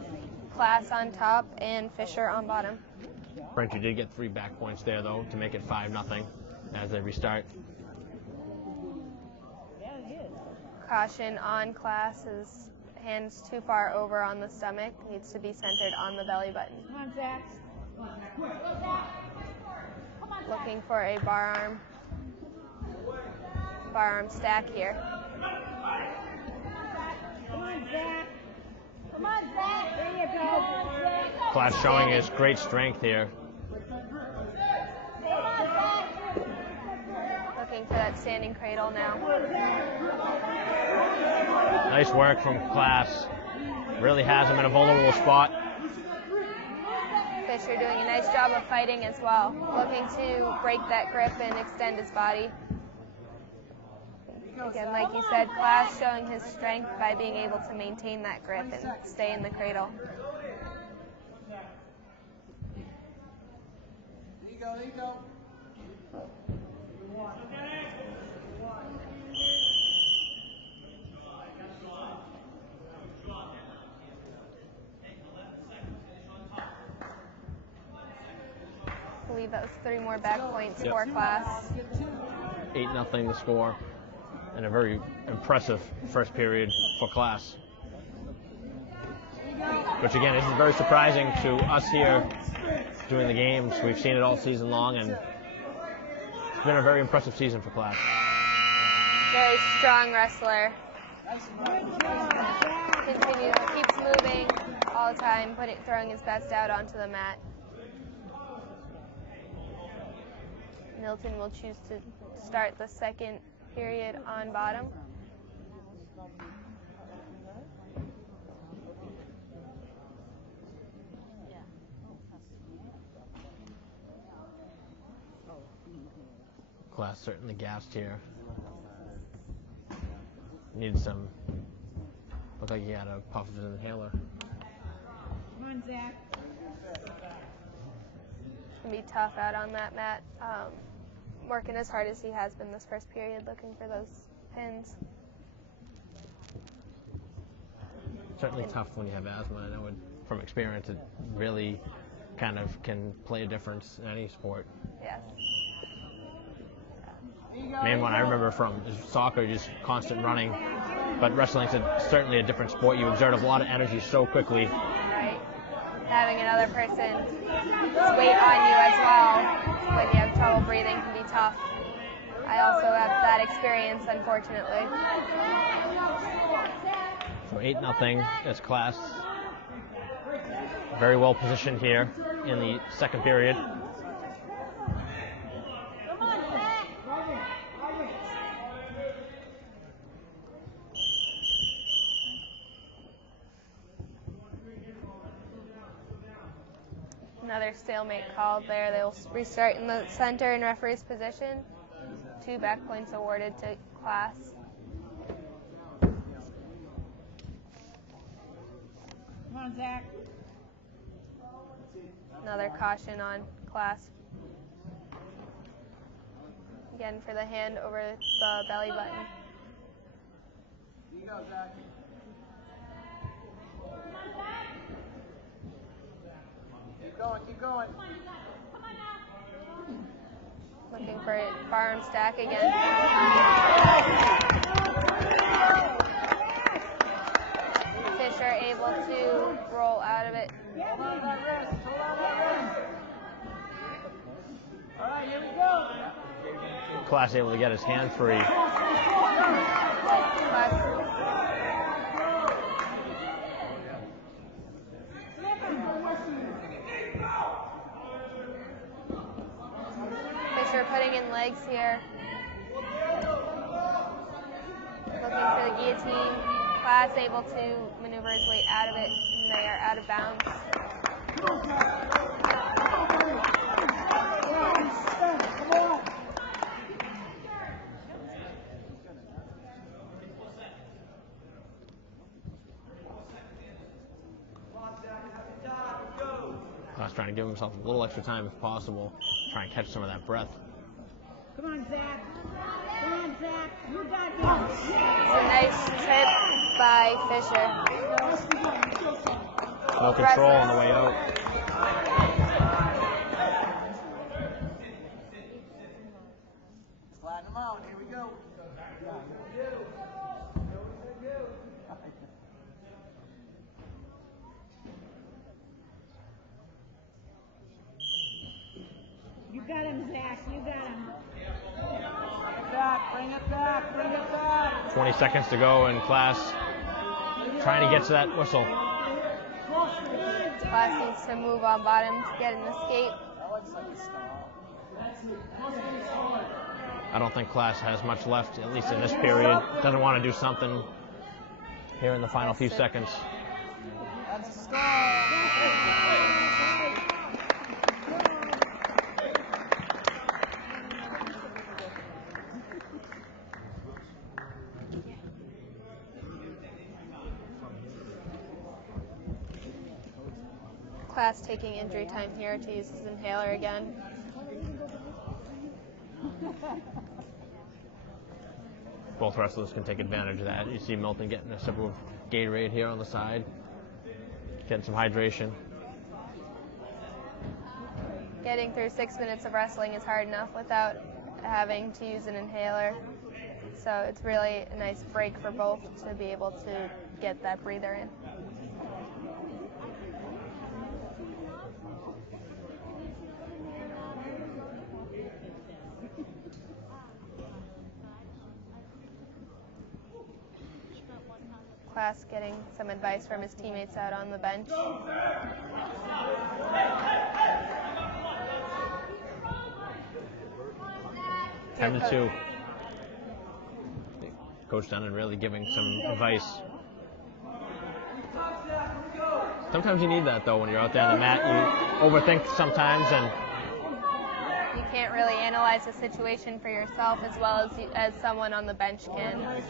Klaas on top and Fisher on bottom. Braintree did get 3 back points there, though, to make it 5-0 as they restart. Caution on Klaas. His hands too far over on the stomach. Needs to be centered on the belly button. Come on, Zach. Looking for a bar arm stack here. Come on, Zach. Come on, Zach. There you go. Klaas showing his great strength here. Looking for that standing cradle now. Nice work from Klaas. Really has him in a vulnerable spot. Fisher doing a nice job of fighting as well. Looking to break that grip and extend his body. Again, like you said, Klaas showing his strength by being able to maintain that grip and stay in the cradle. There you go, there you go. I believe that was 3 more back points for Klaas. 8-0 the score, and a very impressive first period for Klaas. Which again, this is very surprising to us here doing the games. We've seen it all season long, and it's been a very impressive season for Klaas. Very strong wrestler. Keeps moving all the time, throwing his best out onto the mat. Milton will choose to start the second period on bottom. Klaas certainly gassed here. Needed some, looked like he had a puff of his inhaler. Come on, Zach. It's going to be tough out on that mat. Working as hard as he has been this first period, looking for those pins. Certainly tough when you have asthma. I know from experience it really kind of can play a difference in any sport. Yes. Main one I remember from is soccer, just constant running. But wrestling's certainly a different sport. You exert a lot of energy so quickly. Right. Having another person's weight on you as well when you have trouble breathing can be tough. I also have that experience, unfortunately. So 8-0 as Klaas. Very well positioned here in the second period. Another stalemate called there. They'll restart in the center in referee's position. 2 back points awarded to Klaas. Come on, Zach. Another caution on Klaas. Again for the hand over the belly button. Here you go, Zach. Keep going, keep going. Come on, Looking for a farm stack again. Fisher able to roll out of it. Hold on that wrist. Hold on that wrist. All right, here we go. Class able to get his hand free. Fisher putting in legs here. Looking for the guillotine. Class able to maneuver his way out of it, and they are out of bounds. Class trying to give himself a little extra time if possible. Try and catch some of that breath. Come on, Zach. Come on, Zach. You got this. It's a nice trip by Fisher. No control on the way out. Flatten them out. Here we go. You got him, Zach. You got him. Bring it back. Bring it back. 20 seconds to go in Class. Trying to get to that whistle. Class needs to move on bottom to get an escape. I don't think Class has much left, at least in this period. Doesn't want to do something here in the final few seconds. That's a start. Class taking injury time here to use his inhaler again. Both wrestlers can take advantage of that. You see Milton getting a sip of Gatorade here on the side, getting some hydration. Getting through 6 minutes of wrestling is hard enough without having to use an inhaler. So it's really a nice break for both to be able to get that breather in. Class getting some advice from his teammates out on the bench. 10-2. Coach Dunnan really giving some advice. Sometimes you need that though when you're out there on the mat. You overthink sometimes, and you can't really analyze the situation for yourself as well as someone on the bench can.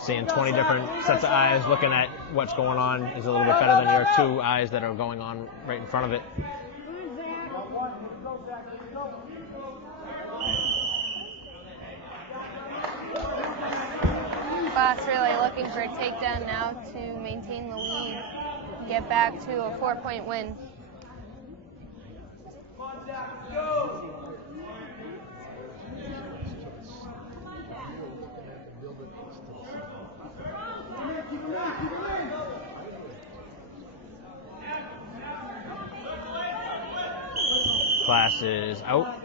Seeing 20 different sets of eyes looking at what's going on is a little bit better than your 2 eyes that are going on right in front of it. Class really looking for a takedown now to maintain the lead, get back to a 4-point win. Class is out.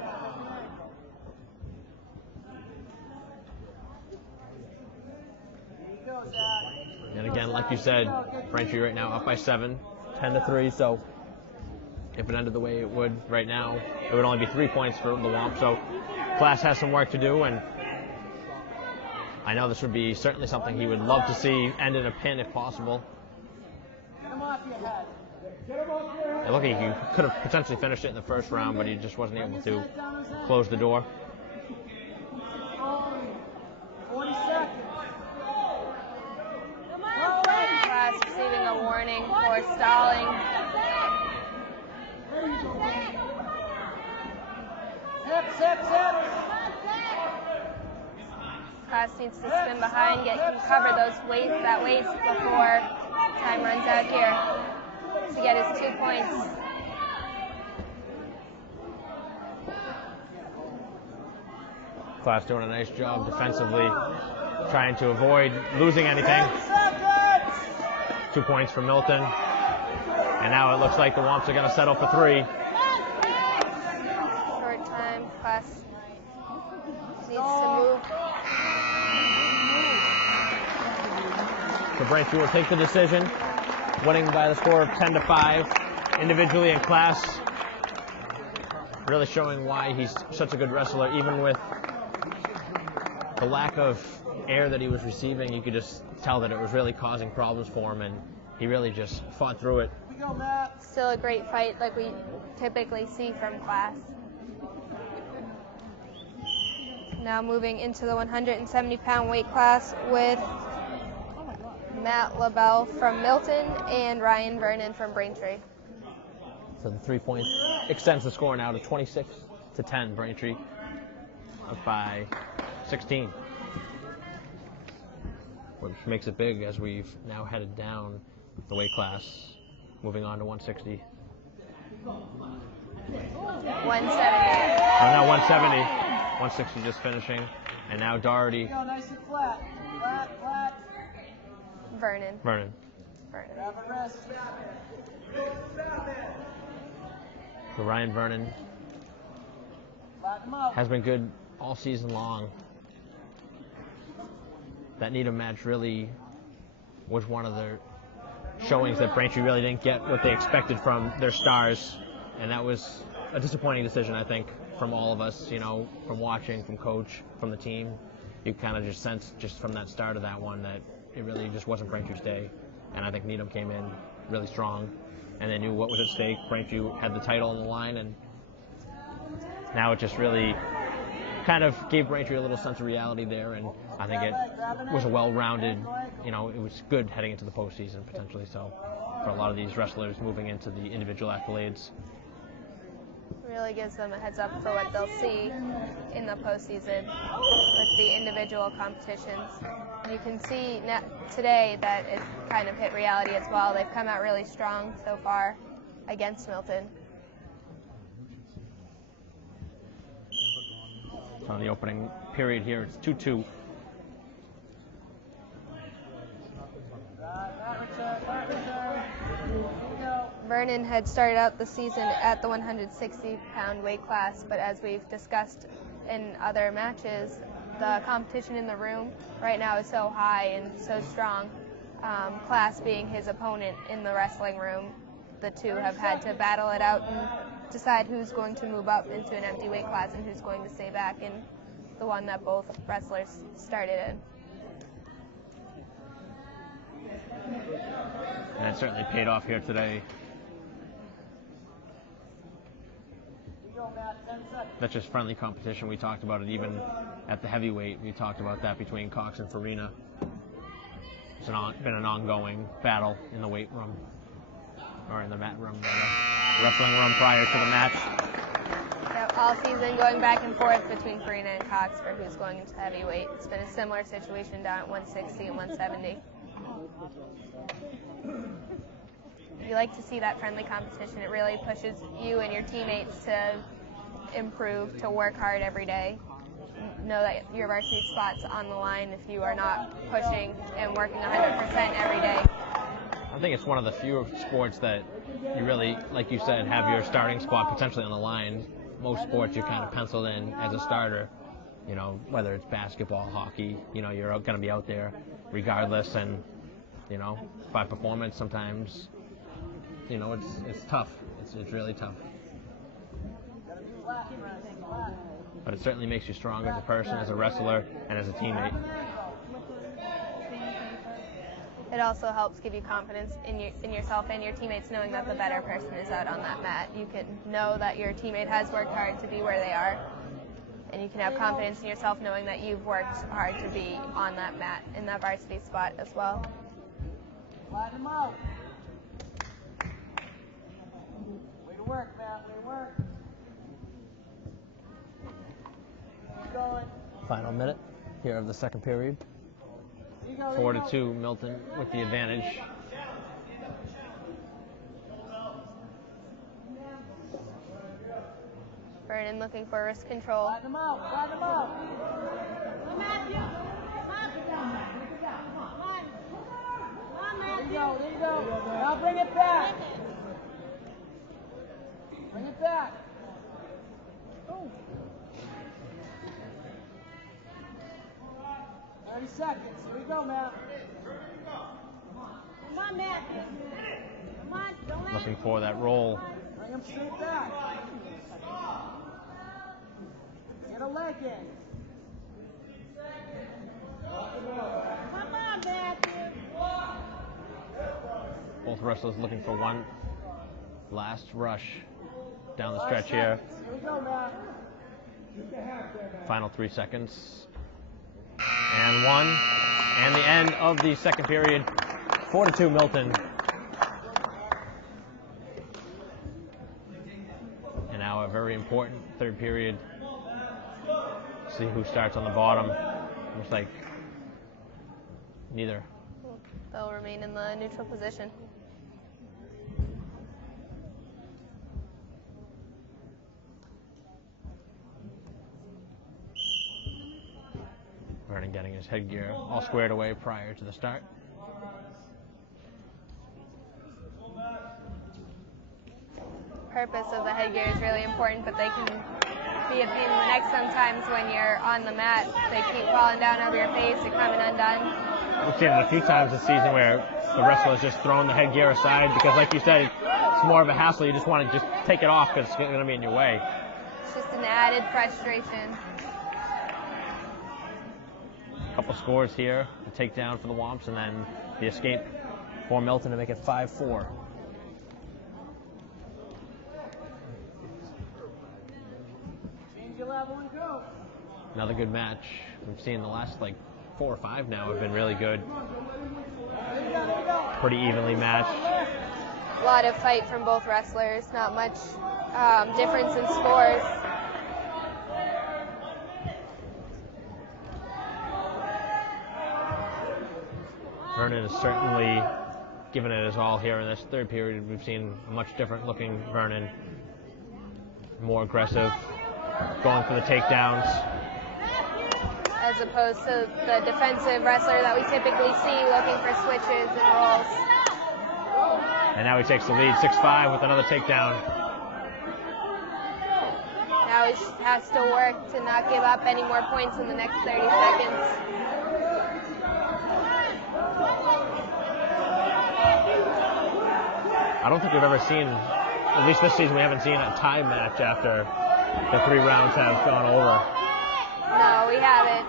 And again, like you said, Braintree right now up by 7, 10-3. So if it ended the way it would right now, it would only be 3 points for the Womp. So Class has some work to do, and I know this would be certainly something he would love to see end in a pin if possible. It looked like he could have potentially finished it in the first round, but he just wasn't able to close the door. 40 seconds. Class receiving a warning for stalling. Hips, hips, hips. Class needs to spin behind, cover that waist before time runs out here to get his 2 points. Class doing a nice job defensively, trying to avoid losing anything. 2 points for Milton. And now it looks like the Womps are going to settle for 3. Short time. Class needs to move. So Braintree will take the decision, winning by the score of 10-5. Individually and class, really showing why he's such a good wrestler. Even with the lack of air that he was receiving, you could just tell that it was really causing problems for him, and he really just fought through it. Still a great fight like we typically see from class. Now moving into the 170-pound weight class with Matt LaBelle from Milton and Ryan Vernon from Braintree. So the 3 points extends the score now to 26-10. Braintree up by 16. Which makes it big as we've now headed down the weight class, moving on to 160. 170. Now 170. 160 just finishing. And now Doherty. Nice and flat. Flat. Vernon. Vernon. Grab a wrist. So Ryan Vernon Flatten him out. has been good all season long. That Needham match really was one of the showings that Braintree really didn't get what they expected from their stars, and that was a disappointing decision, I think, from all of us, you know, from watching, from coach, from the team. You kind of just sensed just from that start of that one that it really just wasn't Braintree's day, and I think Needham came in really strong, and they knew what was at stake. Braintree had the title on the line, and now it just really kind of gave Braintree a little sense of reality there, and I think it was a well-rounded, you know, it was good heading into the postseason potentially, so for a lot of these wrestlers moving into the individual accolades. Really gives them a heads up for what they'll see in the postseason with the individual competitions. You can see today that it kind of hit reality as well. They've come out really strong so far against Milton. So the opening period here, it's 2-2. Vernon had started out the season at the 160-pound weight class, but as we've discussed in other matches, the competition in the room right now is so high and so strong. Class being his opponent in the wrestling room, the two have had to battle it out and decide who's going to move up into an empty weight class and who's going to stay back in the one that both wrestlers started in. And it certainly paid off here today. That's just friendly competition. We talked about it even at the heavyweight. We talked about that between Cox and Farina. It's been an ongoing battle in the weight room, or in the mat room, the wrestling room prior to the match. Yep, all season going back and forth between Farina and Cox for who's going into heavyweight. It's been a similar situation down at 160 and 170. You like to see that friendly competition. It really pushes you and your teammates to improve, to work hard every day. Know that your varsity spot's on the line if you are not pushing and working 100% every day. I think it's one of the few sports that you really, like you said, have your starting spot potentially on the line. Most sports you're kind of penciled in as a starter, you know, whether it's basketball, hockey, you know, you're going to be out there regardless, and, you know, by performance sometimes, you know, it's tough. It's really tough. But it certainly makes you stronger as a person, as a wrestler, and as a teammate. It also helps give you confidence in yourself and your teammates, knowing that the better person is out on that mat. You can know that your teammate has worked hard to be where they are, and you can have confidence in yourself knowing that you've worked hard to be on that mat in that varsity spot as well. Flatten him out. Way to work, Matt. Way to work. Keep going. Final minute here of the second period. 4-2, Milton with the advantage. Vernon Vernon looking for wrist control. Flatten them out, flatten them out. There you go, there you go. Now bring it back. Bring it back. 30 seconds. Here we go, Matt. Come on, Matthew. Come on, don't let Looking for that roll. Bring him straight back. Get a leg in. Come on, Matthew. Both wrestlers looking for one last rush down the 5 stretch here. seconds. Here we go, Matt. Final 3 seconds. And one. And the end of the second period. 4-2 Milton. And now a very important third period. See who starts on the bottom. Looks like neither. They'll remain in the neutral position. Vernon getting his headgear all squared away prior to the start. Purpose of the headgear is really important, but they can be a pain in the neck sometimes when you're on the mat. They keep falling down over your face, you're coming undone. We've seen it a few times this season where the wrestler's just throwing the headgear aside because, like you said, it's more of a hassle. You just want to just take it off because it's going to be in your way. It's just an added frustration. Couple scores here, a takedown for the Womps, and then the escape for Milton to make it 5-4. Change your level and go. Another good match. We've seen the last 4 or 5 now have been really good. There you go, there you go. Pretty evenly matched. A lot of fight from both wrestlers, not much difference in scores. Vernon is certainly given it his all here in this third period. We've seen a much different looking Vernon. More aggressive, going for the takedowns. As opposed to the defensive wrestler that we typically see looking for switches and rolls. And now he takes the lead, 6-5 with another takedown. Now he has to work to not give up any more points in the next 30 seconds. I don't think we've ever seen, at least this season, we haven't seen a tie match after the 3 rounds have gone over. No, we haven't.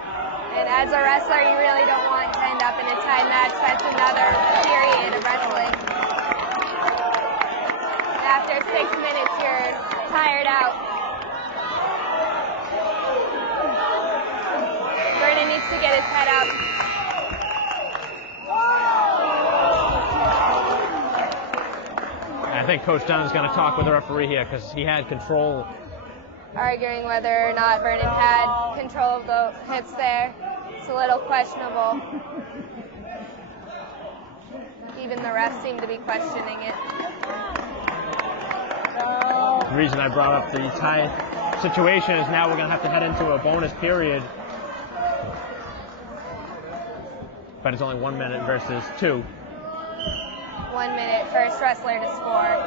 And as a wrestler, you really don't want to end up in a tie match. That's another period of wrestling. After 6 minutes, you're tired out. Vernon needs to get his head up. I think Coach Dunn is going to talk with the referee here because he had control. Arguing whether or not Vernon had control of the hips there. It's a little questionable. Even the refs seem to be questioning it. The reason I brought up the tie situation is now we're going to have to head into a bonus period. But it's only 1 minute versus 2. 1 minute, first wrestler to score.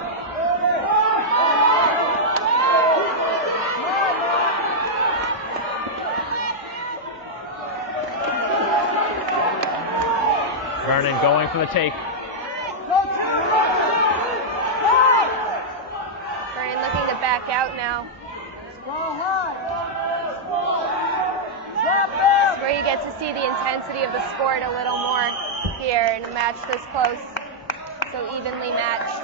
Vernon going for the take. Vernon looking to back out now. This is where you get to see the intensity of the sport a little more here in a match this close. So evenly matched.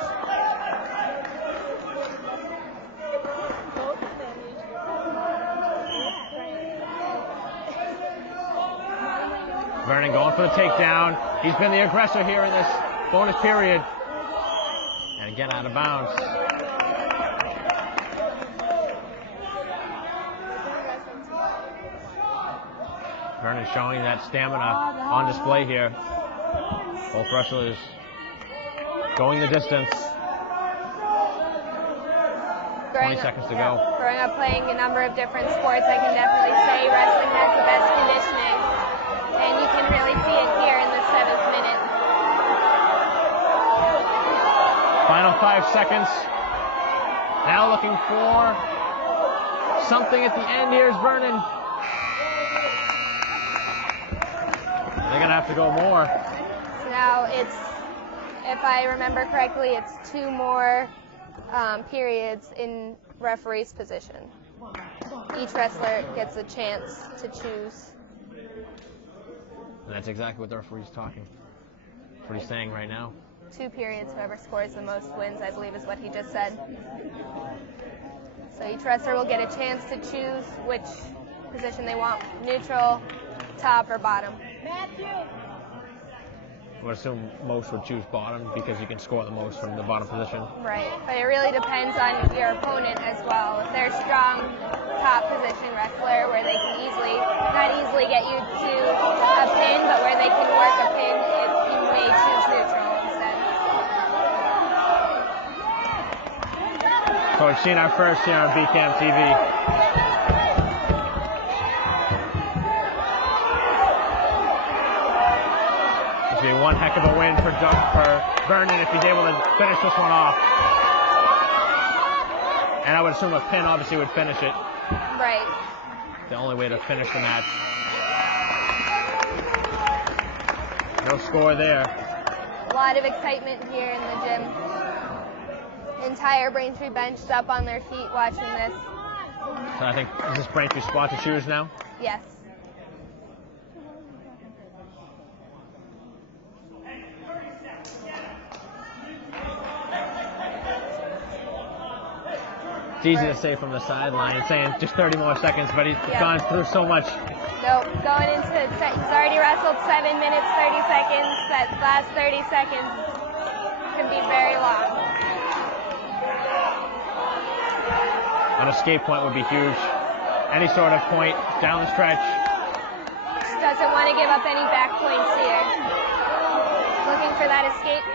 Vernon going for the takedown. He's been the aggressor here in this bonus period. And again out of bounds. Vernon showing that stamina on display here. Both wrestlers going the distance. 20 seconds to go. Growing up playing a number of different sports, I can definitely say wrestling has the best conditioning. And you can really see it here in the 7th minute. Final 5 seconds. Now looking for something at the end. Here's Vernon. They're going to have to go more. So now it's, if I remember correctly, it's 2 more periods in referee's position. Each wrestler gets a chance to choose. And that's exactly what the referee's talking. That's what he's saying right now. 2 periods, whoever scores the most wins, I believe is what he just said. So each wrestler will get a chance to choose which position they want, neutral, top, or bottom. I would assume most would choose bottom because you can score the most from the bottom position. Right, but it really depends on your opponent as well. If they're a strong top position wrestler where they can not easily get you to a pin, but where they can work a pin, you may choose neutral instead. So we've seen our first here on BCAM TV. Be one heck of a win for Vernon if he's able to finish this one off. And I would assume a pin obviously would finish it. Right. The only way to finish the match. No score there. A lot of excitement here in the gym. Entire Braintree bench up on their feet watching this. So I think, is this Braintree's spot to choose now? Yes. It's easy to say from the sideline, saying just 30 more seconds, but he's gone through so much. Nope, going into he's already wrestled 7 minutes, 30 seconds. That last 30 seconds can be very long. An escape point would be huge. Any sort of point down the stretch. Just doesn't want to give up any back points here. Looking for that escape.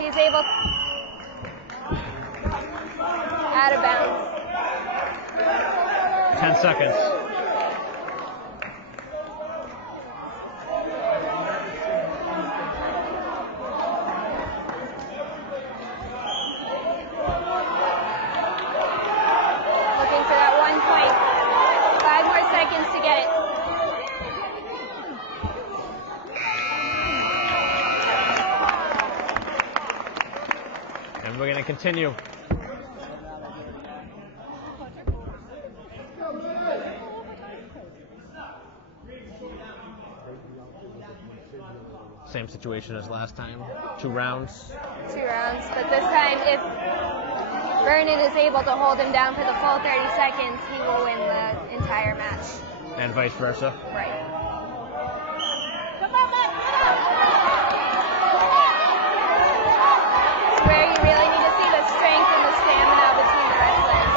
He's able. Out of bounds. 10 seconds. Looking for that 1 point. 5 more seconds to get it. And we're going to continue. Same situation as last time. 2 rounds. 2 rounds, but this time if Vernon is able to hold him down for the full 30 seconds, he will win the entire match. And vice versa. Right. Where you really need to see the strength and the stamina between the wrestlers.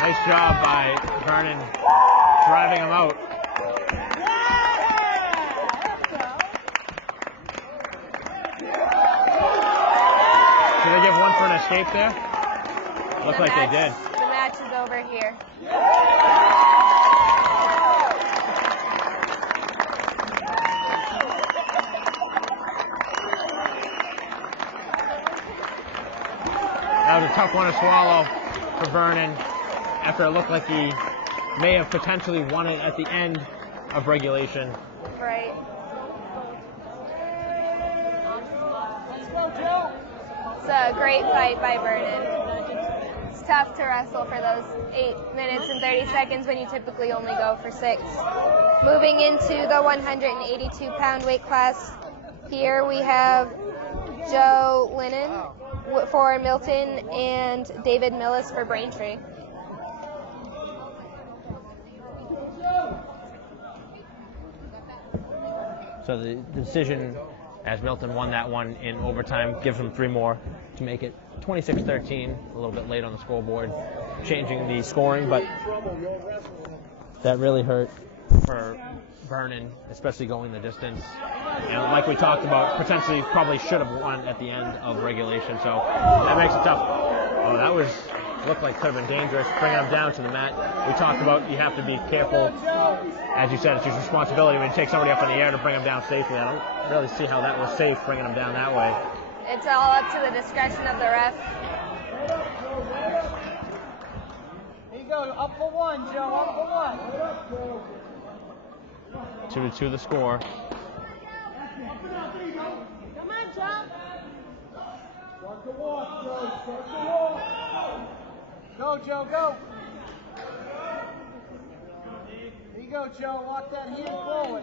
Nice job by Vernon driving him out. Did they give one for an escape there? Looked like they did. The match is over here. That was a tough one to swallow for Vernon after it looked like he may have potentially won it at the end of regulation. Right. It's a great fight by Vernon. It's tough to wrestle for those 8 minutes and 30 seconds when you typically only go for 6. Moving into the 182-pound weight class, here we have Joe Lennon for Milton and David Millis for Braintree. So the decision, as Milton won that one in overtime, gives him 3 more to make it 26-13, a little bit late on the scoreboard, changing the scoring, but that really hurt for Vernon, especially going the distance. And like we talked about, potentially probably should have won at the end of regulation. So that makes it tough. Oh, that looked like could have been dangerous, bringing them down to the mat. We talked about you have to be careful. As you said, it's your responsibility when you take somebody up in the air to bring them down safely. I don't really see how that was safe, bringing them down that way. It's all up to the discretion of the ref. Here you go, up for one, Joe, up for one. 2-2 the score. Come on, Joe. Go, Joe, go. Here you go, Joe. Walk that hand forward.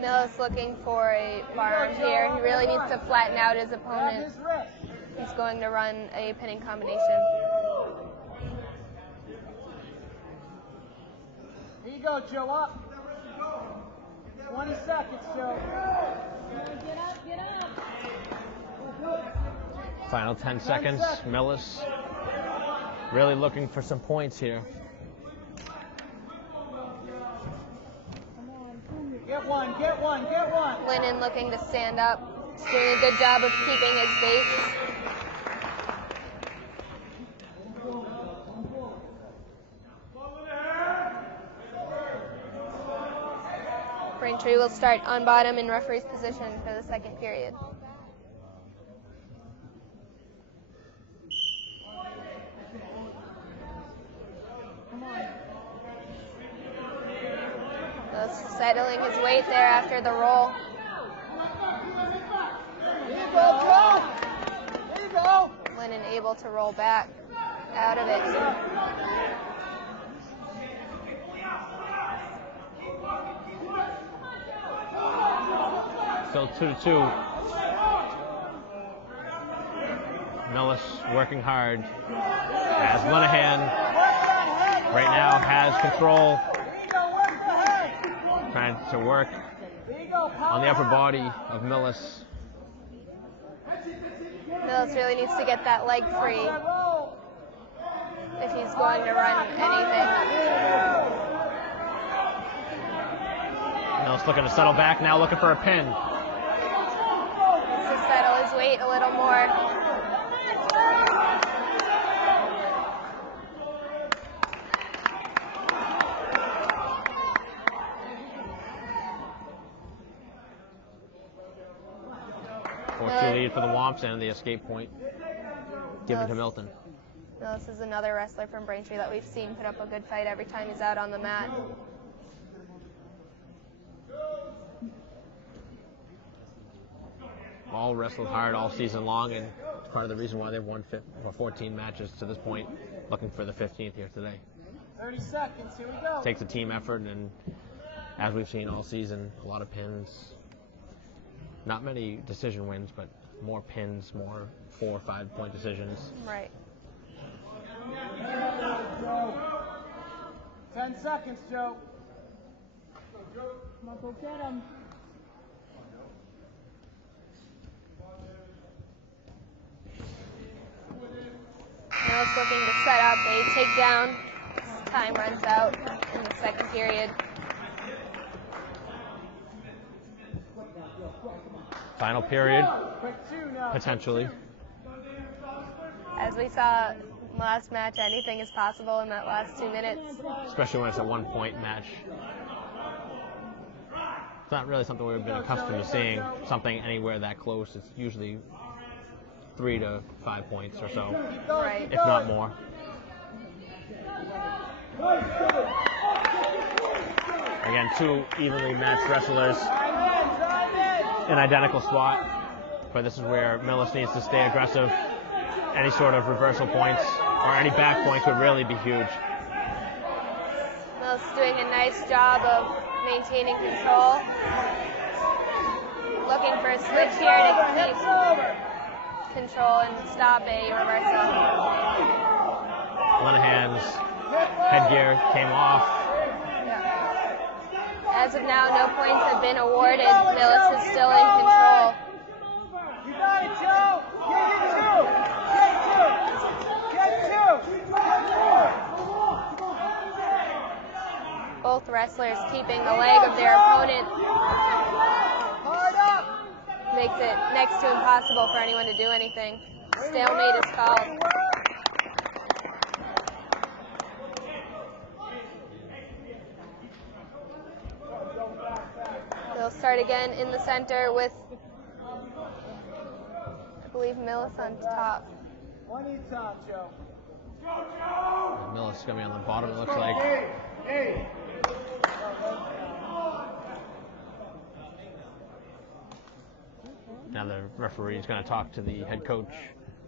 Millis looking for a forearm here. He really needs to flatten out his opponent. He's going to run a pinning combination. Here you go, Joe, up. 20 seconds, Joe. Get up, get up. Final 10 seconds. Millis really looking for some points here. Get one, get one, get one. Lennon looking to stand up. He's doing a good job of keeping his base. Braintree will start on bottom in referee's position for the second period. Settling his weight there after the roll. Here you go, Joe. Here you go. Lennon able to roll back out of it. Still 2-2. Millis working hard as Linehan right now has control. Trying to work on the upper body of Millis. Millis really needs to get that leg free if he's going to run anything. Millis looking to settle back, now looking for a pin. Needs to settle his weight a little more. Lead for the Womps and the escape point given to Milton. This is another wrestler from Braintree that we've seen put up a good fight every time he's out on the mat. All wrestled hard all season long, and it's part of the reason why they've won 14 matches to this point, looking for the 15th here today. 30 seconds, here we go. Takes a team effort, and as we've seen all season, a lot of pins. Not many decision wins, but more pins, more 4 or 5 point decisions. Right. 10 seconds, Joe. Come on, go get him. Now it's looking to set up a takedown. Time runs out in the second period. Final period, potentially. As we saw last match, anything is possible in that last 2 minutes. Especially when it's a 1-point match. It's not really something we've been accustomed to seeing, something anywhere that close. It's usually 3 to 5 points or so, Right. if not more. Again, 2 evenly matched wrestlers. An identical spot, but this is where Millis needs to stay aggressive. Any sort of reversal points or any back points would really be huge. Millis doing a nice job of maintaining control. Looking for a switch here to keep control and stop a reversal. Linehan's headgear came off. As of now, no points have been awarded. Millis is still in control. You got it, Joe. Get 2. Get 2. Get 2. wrestlers keeping the leg of their opponent Hard up. makes it next to impossible for anyone to do anything. Stalemate is called. They'll start again in the center with, I believe, Milton on top. One each top, Joe. Millis is going to be on the bottom, it looks like. Hey. Now the referee is going to talk to the head coach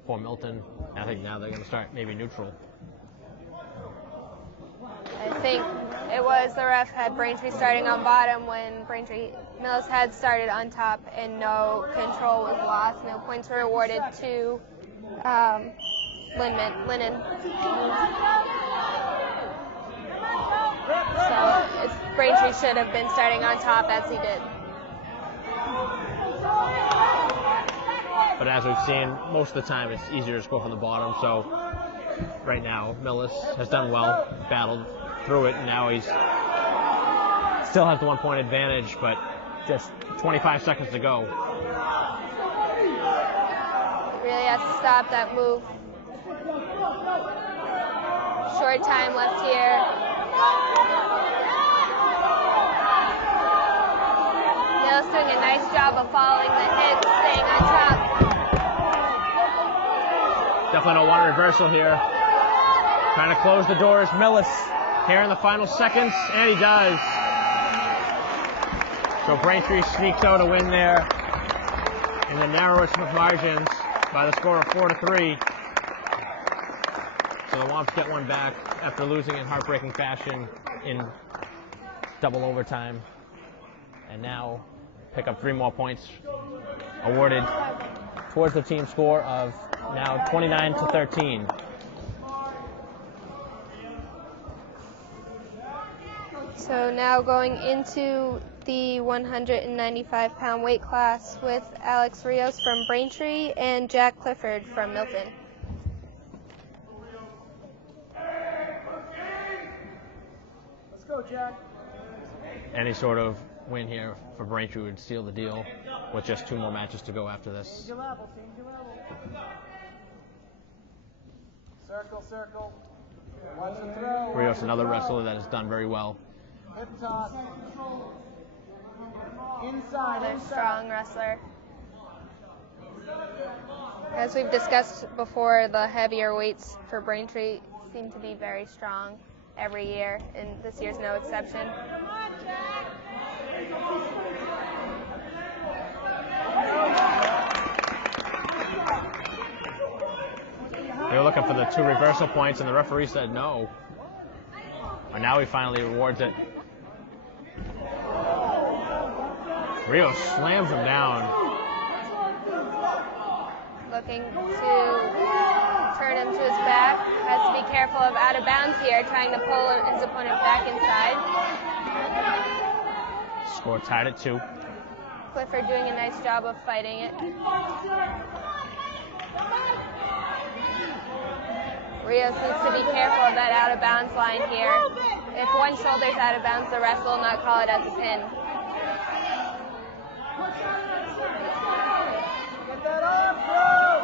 for Milton. I think now they're going to start maybe neutral. I think it was the ref had Braintree starting on bottom when Braintree Millis had started on top, and no control was lost. No points were awarded to Linen. So Braintree should have been starting on top as he did. But as we've seen, most of the time it's easier to score from the bottom. So right now, Millis has done well, battled through it, and now he's still has the 1 point advantage, but just 25 seconds to go. He really has to stop that move. Short time left here. Millis doing a nice job of following the hit, staying on top. Definitely don't want a reversal here. Trying to close the doors. Millis here in the final seconds, and he does. So Braintree sneaks out a win there in the narrowest of margins by the score of 4-3. So the Womps get one back after losing in heartbreaking fashion in double overtime, and now pick up 3 more points awarded towards the team score of now 29-13. So now going into the 195-pound weight class with Alex Rios from Braintree and Jack Clifford from Milton. Let's go, Jack. Any sort of win here for Braintree would seal the deal with just 2 more matches to go after this. Change your level, change your level. Circle, circle. Watch the throw. Rios, another wrestler that has done very well. Hip toss. Inside, Another inside. strong wrestler. As we've discussed before, the heavier weights for Braintree seem to be very strong every year, and this year's no exception. They were looking for the 2 reversal points, and the referee said no. And now he finally rewards it. Rios slams him down. Looking to turn him to his back. Has to be careful of out of bounds here, trying to pull his opponent back inside. Score tied at 2. Clifford doing a nice job of fighting it. Rios needs to be careful of that out of bounds line here. If one shoulder's out of bounds, the ref will not call it as a pin. Get that arm through.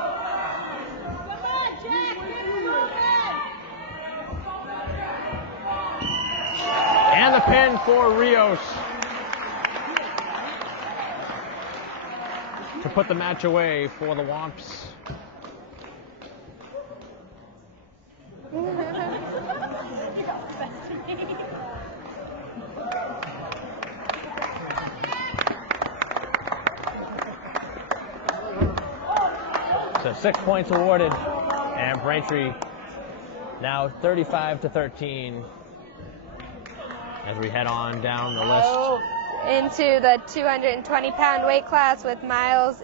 Come on, Jack, keep moving. And the pin for Rios to put the match away for the Womps. So 6 points awarded, and Braintree now 35-13 as we head on down the list. Into the 220-pound weight class with Miles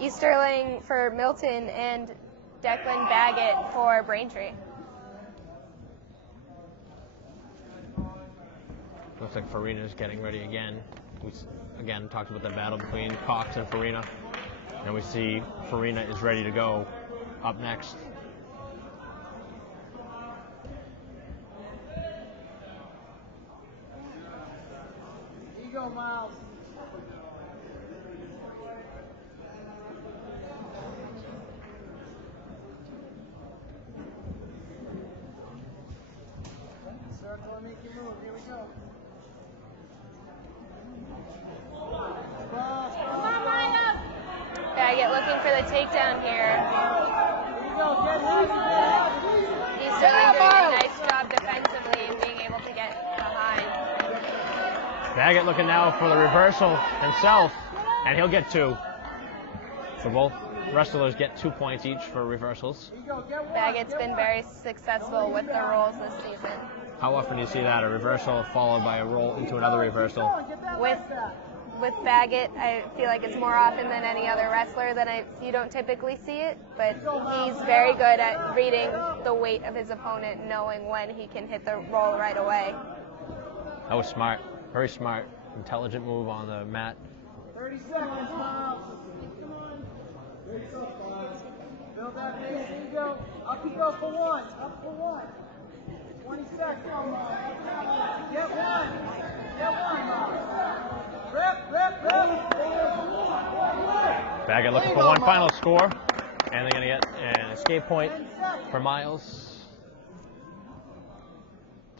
Easterling for Milton and Declan Baggett for Braintree. Looks like Farina's getting ready again. We again talked about the battle between Cox and Farina. And we see Farina is ready to go up next. make you move. Here we go. Baggett looking for the takedown here. Easterling doing a nice job defensively and being able to get behind. Baggett looking now for the reversal himself, and he'll get 2. So both wrestlers get 2 points each for reversals. Baggett's been very successful with the rolls this season. How often do you see that? A reversal followed by a roll into another reversal? With Baggett, I feel like it's more often than any other wrestler you don't typically see it, but he's very good at reading the weight of his opponent and knowing when he can hit the roll right away. That was smart. Very smart. Intelligent move on the mat. 30 seconds, Miles. Build that pace. Here you go. Up you go for 1. Up for 1. 20 seconds. Get 1. Get 1, Miles. Rip. Baggett looking for one final score, and they're going to get an escape point for Miles.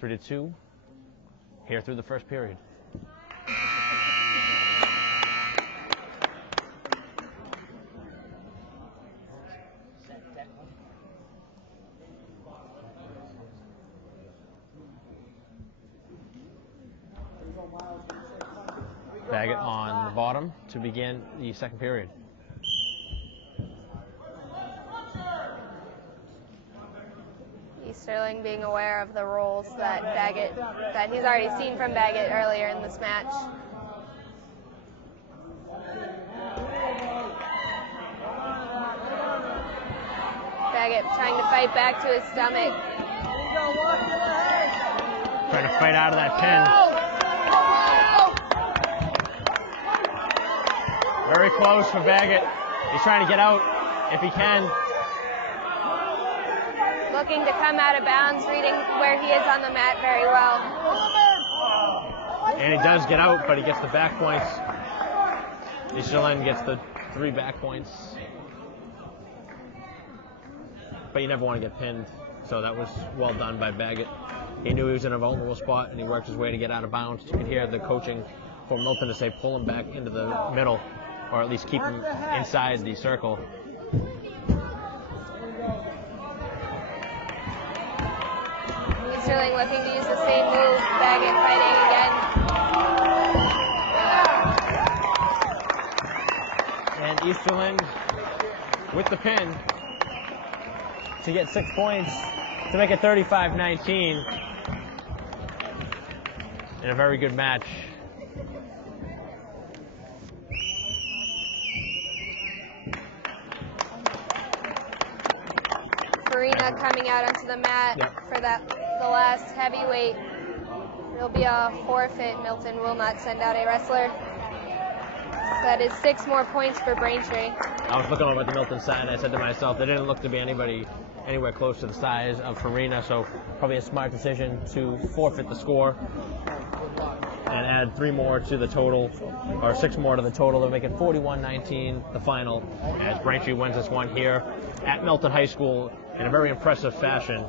3-2 here through the first period. Baggett on the bottom to begin the second period. Easterling being aware of the rolls that he's already seen from Baggett earlier in this match. Baggett trying to fight back to his stomach. Trying to fight out of that pin. Very close for Baggett. He's trying to get out if he can. Looking to come out of bounds, reading where he is on the mat very well. And he does get out, but he gets the back points. Easterling gets the 3 back points. But you never want to get pinned, so that was well done by Baggett. He knew he was in a vulnerable spot, and he worked his way to get out of bounds. You could hear the coaching for Milton to say pull him back into the middle, or at least keep him inside the circle. Easterling looking to use the same move. Baggett fighting again. And Easterling with the pin to get 6 points to make it 35-19 in a very good match. Farina coming out onto the mat for the last heavyweight. There'll be a forfeit. Milton will not send out a wrestler. That is 6 more points for Braintree. I was looking over at the Milton side, and I said to myself, there didn't look to be anybody anywhere close to the size of Farina, so probably a smart decision to forfeit the score and add 3 more to the total, or 6 more to the total. They'll make it 41-19, the final, as Braintree wins this one here at Milton High School in a very impressive fashion.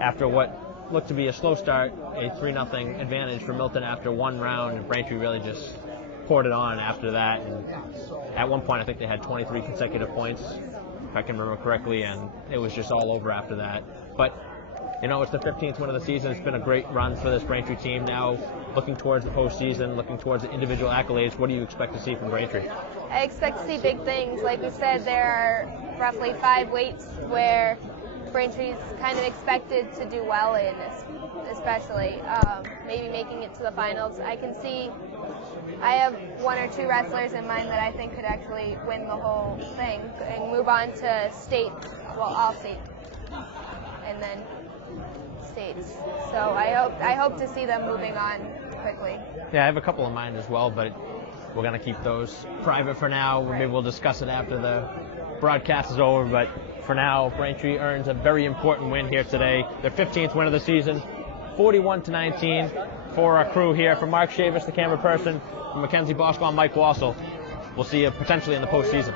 After what looked to be a slow start, a 3-0 advantage for Milton after 1 round, and Braintree really just poured it on after that. And at one point, I think they had 23 consecutive points, if I can remember correctly, and it was just all over after that. But, you know, it's the 15th win of the season. It's been a great run for this Braintree team. Now, looking towards the postseason, looking towards the individual accolades, what do you expect to see from Braintree? I expect to see big things. Like we said, there are roughly 5 weights where Braintree's kind of expected to do well in, especially maybe making it to the finals. I have 1 or 2 wrestlers in mind that I think could actually win the whole thing and move on to state, well, all state, and then states. So I hope to see them moving on quickly. Yeah, I have a couple in mind as well, but we're going to keep those private for now. Maybe we'll discuss it after the broadcast is over, but for now, Braintree earns a very important win here today. Their 15th win of the season, 41-19 for our crew here. For Mark Chavis, the camera person, from Mackenzie Bosco, I'm Mike Wassel. We'll see you potentially in the postseason.